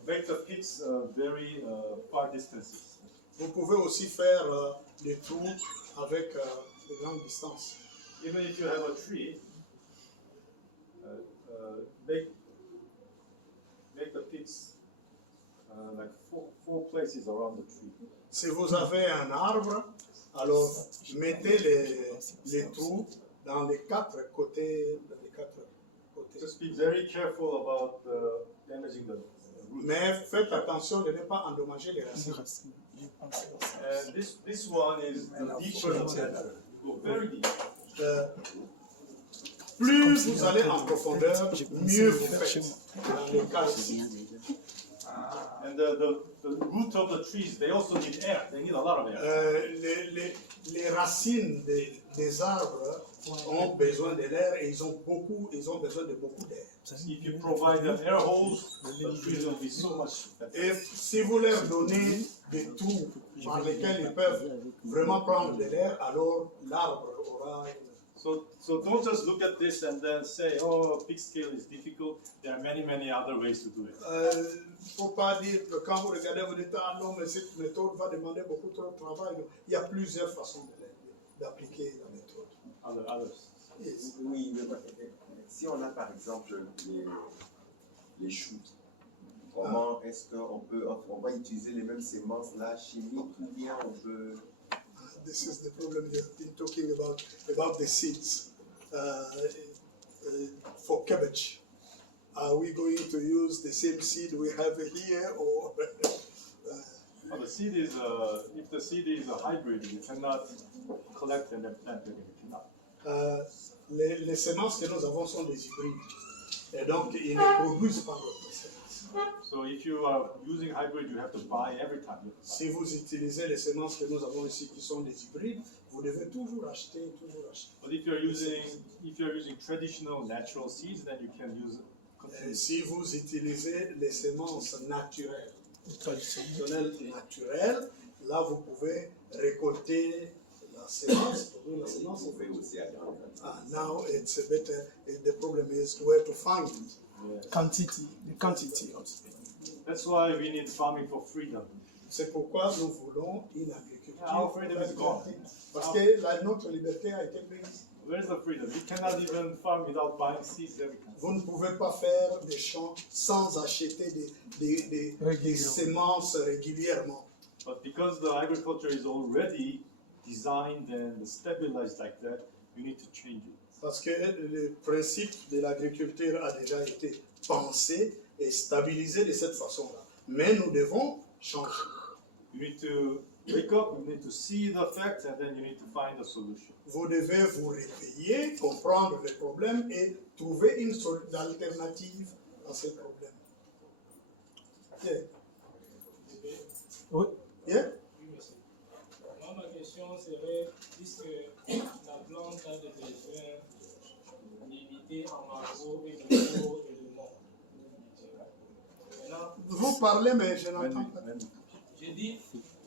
make the pits very far distances. Vous pouvez aussi faire des trous avec de grandes distances. Even if you have a tree, make the pits like four places around the tree. Si vous avez un arbre, alors mettez les trous dans les quatre côtés. Just be very careful about damaging the roots. Mais faites attention de ne pas endommager les racines. And this one is the deeper the better. Go very deep. Plus vous allez en profondeur, mieux vous faites. Dans les cas ici. And the root of the trees, they also need air. They need a lot of air. Les racines des arbres ont besoin de l'air et ils ont besoin de beaucoup d'air. If you provide them air holes, the trees will be so much better. Et si vous leur donnez des trous par lesquels ils peuvent vraiment prendre de l'air, alors l'arbre aura. So don't just look at this and then say, oh, big scale is difficult. There are many other ways to do it. Faut pas dire que quand vous regardez, vous dites, ah non, mais cette méthode va demander beaucoup trop de travail. Il y a plusieurs façons d'appliquer la méthode. Others. Yes. Oui, mais si on a par exemple les choux, comment est-ce qu'on va utiliser les mêmes semences là chimiques ou bien on peut... This is the problem you have been talking about the seeds for cabbage. Are we going to use the same seed we have here, or? Well, the seed is if the seed is a hybrid, you cannot collect and then plant it. You cannot. Les semences que nous avons sont des hybrides, et donc ils ne produisent pas d'autres semences. So if you are using hybrid, you have to buy every time. Si vous utilisez les semences que nous avons ici qui sont des hybrides, vous devez toujours acheter. But if you're using traditional natural seeds, then you can use. Si vous utilisez les semences naturelles, là vous pouvez récolter la sémence. Vous pouvez aussi agrandir. Now it's better. The problem is where to find it. The quantity also. That's why we need farming for freedom. C'est pourquoi nous voulons une agriculture. Our freedom is gone. Parce que notre liberté a été prise. Where's the freedom? You cannot even farm without buying seeds every time. Vous ne pouvez pas faire des champs sans acheter des semences régulièrement. But because the agriculture is already designed and stabilized like that, you need to change it. Parce que le principe de l'agriculture a déjà été pensé et stabilisé de cette façon-là. Mais nous devons changer. You need to wake up, you need to see the facts, and then you need to find a solution. Vous devez vous réveiller, comprendre les problèmes et trouver une alternative à ces problèmes. Yeah. Oui. Yeah? Moi, ma question serait, puisque la plante a des besoins limités en margot et de gros éléments. Vous parlez, mais je n'entends pas. J'ai dit,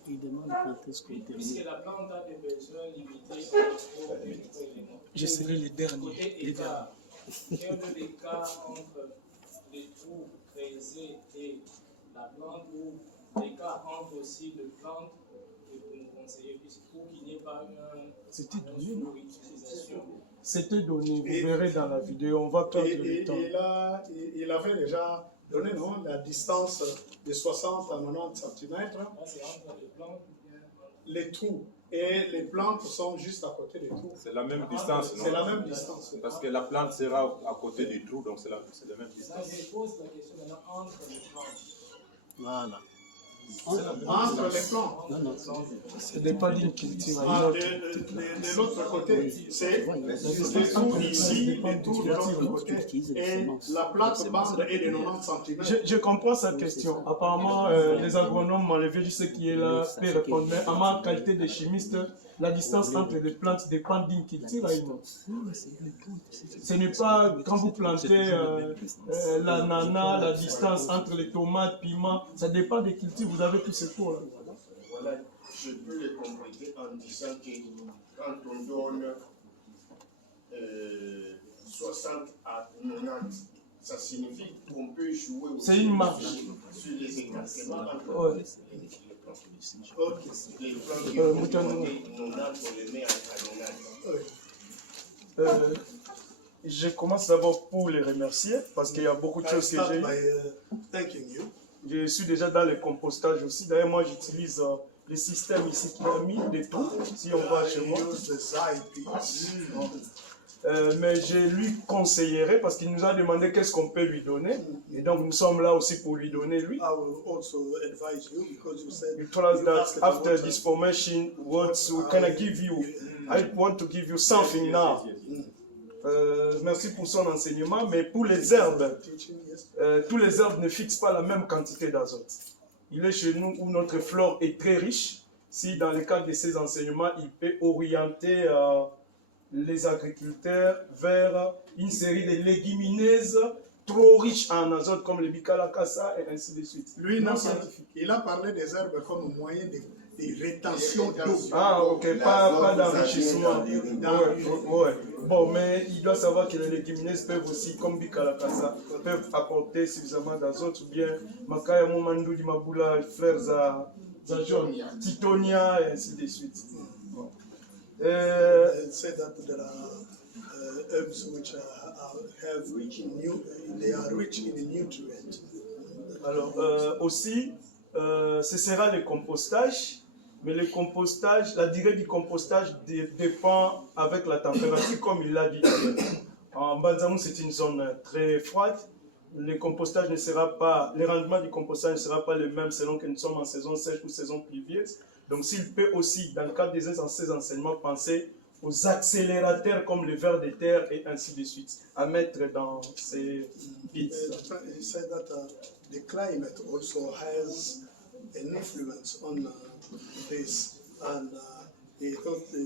Il demande quand est-ce qu'on Puisque termine. la plante a des besoins limités en macro et microéléments. Je serai le dernier. Côté écart, quel est l'écart entre les trous creusés et la plante ou l'écart entre aussi de plantes que vous nous conseillez, pour qu'il n'y ait pas C'était une donné, non? surutilisation. C'était donné, vous verrez dans la vidéo, on va perdre le temps. Il avait déjà donné non, la distance de 60 à 90 cm. Là, c'est entre les plantes ou bien entre Les trous et les plantes sont juste à côté des trous. C'est la même distance, non? C'est la même distance. Parce que la plante sera à côté du trou, donc c'est la même Là, distance. je pose la question maintenant entre les plantes. Voilà. Entre les plantes. Non, non, Ce n'est pas d'une culture. Ah, de l'autre côté, c'est des trous ici et tout de l'autre côté. Et la plate-bande est de 90 cm. Je comprends sa question. Apparemment, les agronomes m'enlevaient, je sais qui est là, peut répondre. Mais à ma qualité de chimiste, la distance entre les plantes dépend d'une culture à une autre. Ce n'est pas quand vous plantez l'ananas, la distance entre les tomates, piments, ça dépend des cultures. Vous avez tous ces cours là. Voilà, je peux le compléter en disant que quand on donne 60 à 90, ça signifie qu'on peut jouer aussi C'est une marge. sur les écartements entre Ouais. les plantes. Ok. Les plantes qui Euh, vont Moutano. demander 90, on les met à 90. Je commence d'abord pour les remercier parce qu'il y a beaucoup de I choses que start j'ai by eues. thanking you. Je suis déjà dans le compostage aussi. D'ailleurs, moi, j'utilise le système ici qu'il a mis de tout. Si on va chez moi. I use the side piece. Mais je lui conseillerais parce qu'il nous a demandé qu'est-ce qu'on peut lui donner. Et donc, nous sommes là aussi pour lui donner lui. I will also advise you because you said You told us you asked that about after this formation, what can I give you? I want to give you something now. Merci pour son enseignement, mais pour les herbes, tous les herbes ne fixent pas la même quantité d'azote. Il est chez nous où notre flore est très riche. Si dans le cadre de ces enseignements, il peut orienter les agriculteurs vers une série de légumineuses trop riches en azote comme le bicalacasa et ainsi de suite. Lui, Non non, scientifique. il a parlé des herbes comme moyen de rétention d'eau. Ah, ok, pas d'enrichissement. Ouais. Bon, mais il doit savoir que les légumineuses peuvent aussi, comme Bicalacasa, peuvent apporter suffisamment d'azote ou bien Makaya Momandou di Mabula, fleurs à jaune, Titonia et ainsi de suite. Bon. Say that there are herbs which they are rich in nutrients. Alors, aussi, ce sera le compostage. Mais le compostage, la durée du compostage dépend avec la température, comme il l'a dit. En Banzamou, c'est une zone très froide. Le compostage ne sera pas, le rendement du compostage ne sera pas le même selon que nous sommes en saison sèche ou saison pluvieuse. Donc, s'il peut aussi, dans le cadre de ces enseignements, penser aux accélérateurs comme le ver de terre et ainsi de suite, à mettre dans ces pits. He said that the climate also has an influence on this, and he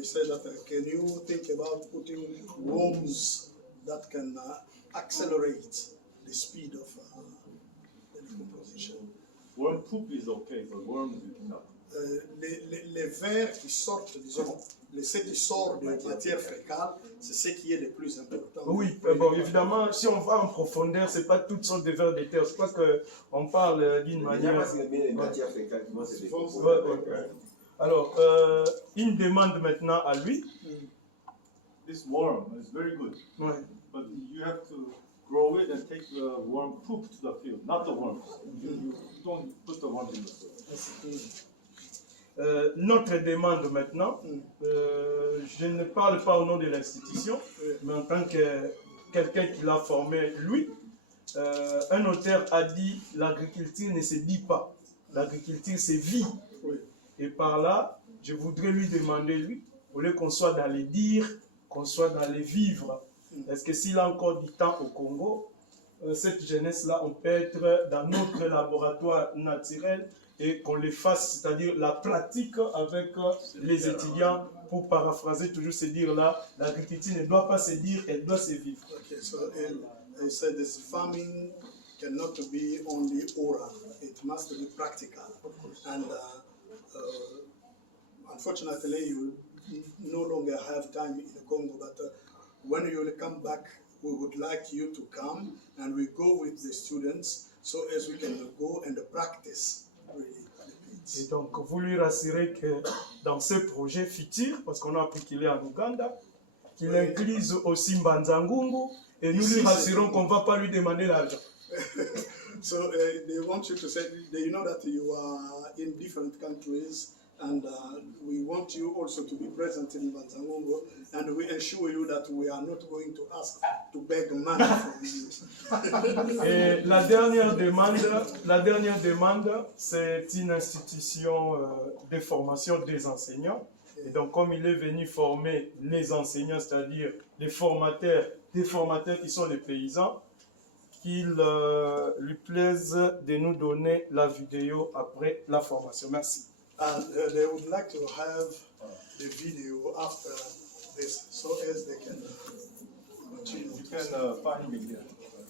said that can you think about putting worms that can accelerate the speed of the decomposition? Worm poop is okay, but worms is not. Les vers qui sortent, disons, ce qui sort de matière fécale, c'est ce qui est le plus important. Oui, bon, évidemment, si on va en profondeur, ce n'est pas toutes sortes de vers de terre. C'est parce qu'on parle d'une manière. Parce que bien les matières fécales qui vont se décomposer. Alors, une demande maintenant à lui. This worm is very good, but you have to grow it and take the worm poop to the field, not the worms. You don't put the worms in the soil. Notre demande maintenant, je ne parle pas au nom de l'institution, mais en tant que quelqu'un qui l'a formé, lui, un auteur a dit l'agriculture ne se dit pas, l'agriculture se vit. Et par là, je voudrais lui demander, lui, au lieu qu'on soit dans les dire, qu'on soit dans les vivre. Est-ce que s'il a encore du temps au Congo, cette jeunesse-là, on peut être dans notre laboratoire naturel et qu'on les fasse, c'est-à-dire la pratique avec les étudiants, pour paraphraser toujours ce dire-là, l'agriculture ne doit pas se dire, elle doit se vivre. Okay, so he said this farming cannot be only oral, it must be practical. And unfortunately, you no longer have time in the Congo, but when you will come back, we would like you to come and we go with the students so as we can go and practice really. Et donc, vous lui rassurez que dans ce projet futur, parce qu'on a appris qu'il est en Ouganda, qu'il incluse aussi Mbanzangungu, et nous lui rassurons qu'on ne va pas lui demander l'argent. So they want you to say, they know that you are in different countries, and we want you also to be present in Mbanzangungu, and we assure you that we are not going to ask to beg money from you. Et la dernière demande, c'est une institution de formation des enseignants. Et donc, comme il est venu former les enseignants, c'est-à-dire les formateurs, des formateurs qui sont les paysans, qu'il lui plaise de nous donner la vidéo après la formation. Merci. And they would like to have the video after this, so as they can continue. You can find me here.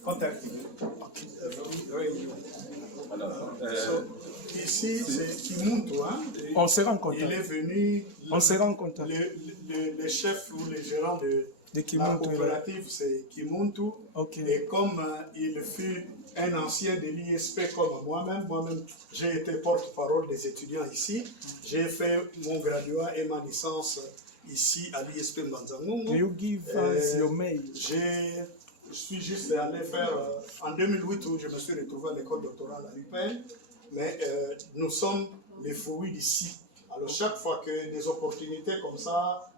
Contact me. So, ici, c'est Kimuntu, hein? On sera en contact. Il est venu. On sera en contact. Le chef ou le gérant de la Kimuntu, coopérative, c'est Kimuntu. Okay. Et comme il fut un ancien de l'ISP comme moi-même, j'ai été porte-parole des étudiants ici. J'ai fait mon graduat et ma licence ici à l'ISP Mbanzangungu. Can you give us your mail? Je suis juste allé faire, en 2008 où je me suis retrouvé à l'école doctorale à l'UPEL, mais nous sommes les fruits d'ici. Alors chaque fois que des opportunités comme ça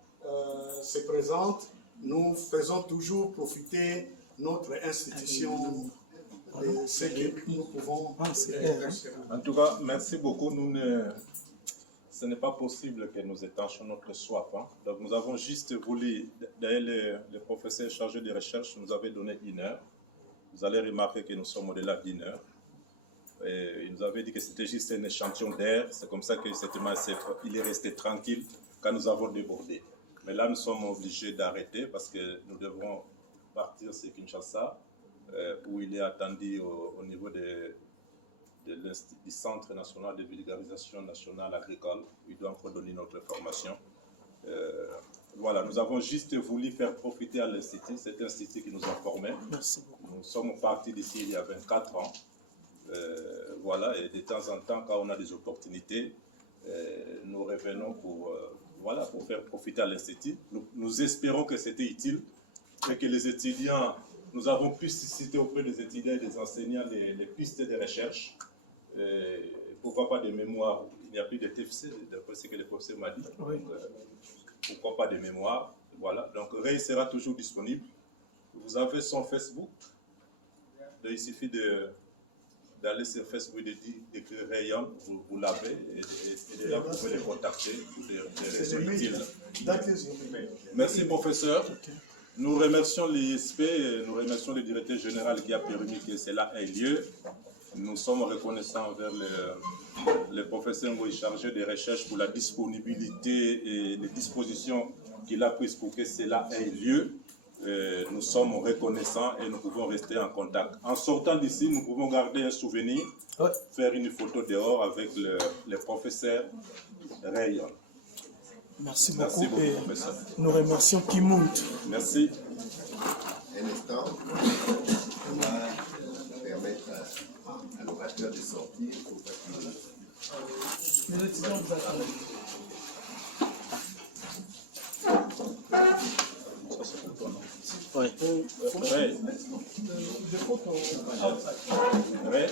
se présentent, nous faisons toujours profiter notre institution de ce que nous pouvons faire. En tout cas, merci beaucoup. Ce n'est pas possible que nous étanchions notre soif. Hein. Donc nous avons juste voulu, d'ailleurs le professeur chargé de recherche nous avait donné 1 heure. Vous allez remarquer que nous sommes au-delà d'1 heure. Et il nous avait dit que c'était juste un échantillon d'air. C'est comme ça qu'il est resté tranquille quand nous avons débordé. Mais là, nous sommes obligés d'arrêter parce que nous devrons partir sur Kinshasa, où il est attendu au niveau du Centre national de vulgarisation nationale agricole. Il doit encore donner notre formation. Voilà, nous avons juste voulu faire profiter à l'Institut, cet institut qui nous a formés. Merci beaucoup. Nous sommes partis d'ici il y a 24 ans. Voilà, et de temps en temps, quand on a des opportunités, nous revenons pour faire profiter à l'Institut. Nous espérons que c'était utile et que les étudiants, nous avons pu susciter auprès des étudiants et des enseignants les pistes de recherche. Pourquoi pas des mémoires? Il n'y a plus de TFC, d'après ce que le professeur m'a dit. Oui. Donc, pourquoi pas des mémoires? Voilà. Donc, Ray sera toujours disponible. Vous avez son Facebook. Donc, il suffit d'aller sur Facebook et d'écrire Rayon, vous l'avez, et de là, vous pouvez les contacter pour des raisons utiles. Merci, professeur. Nous remercions l'ISP, nous remercions le directeur général qui a permis que cela ait lieu. Nous sommes reconnaissants envers le professeur Ngoï chargé des recherches pour la disponibilité et les dispositions qu'il a prises pour que cela ait lieu. Nous sommes reconnaissants et nous pouvons rester en contact. En sortant d'ici, nous pouvons garder un souvenir, faire une photo dehors avec le professeur Rayon. Merci beaucoup, professeur. Nous remercions Kimuntu. Merci. Un instant, on va permettre à l'orateur de sortir pour pas qu'il... Les étudiants vous attendent. Ça, c'est pour toi, non? Oui. Ouais. Ouais.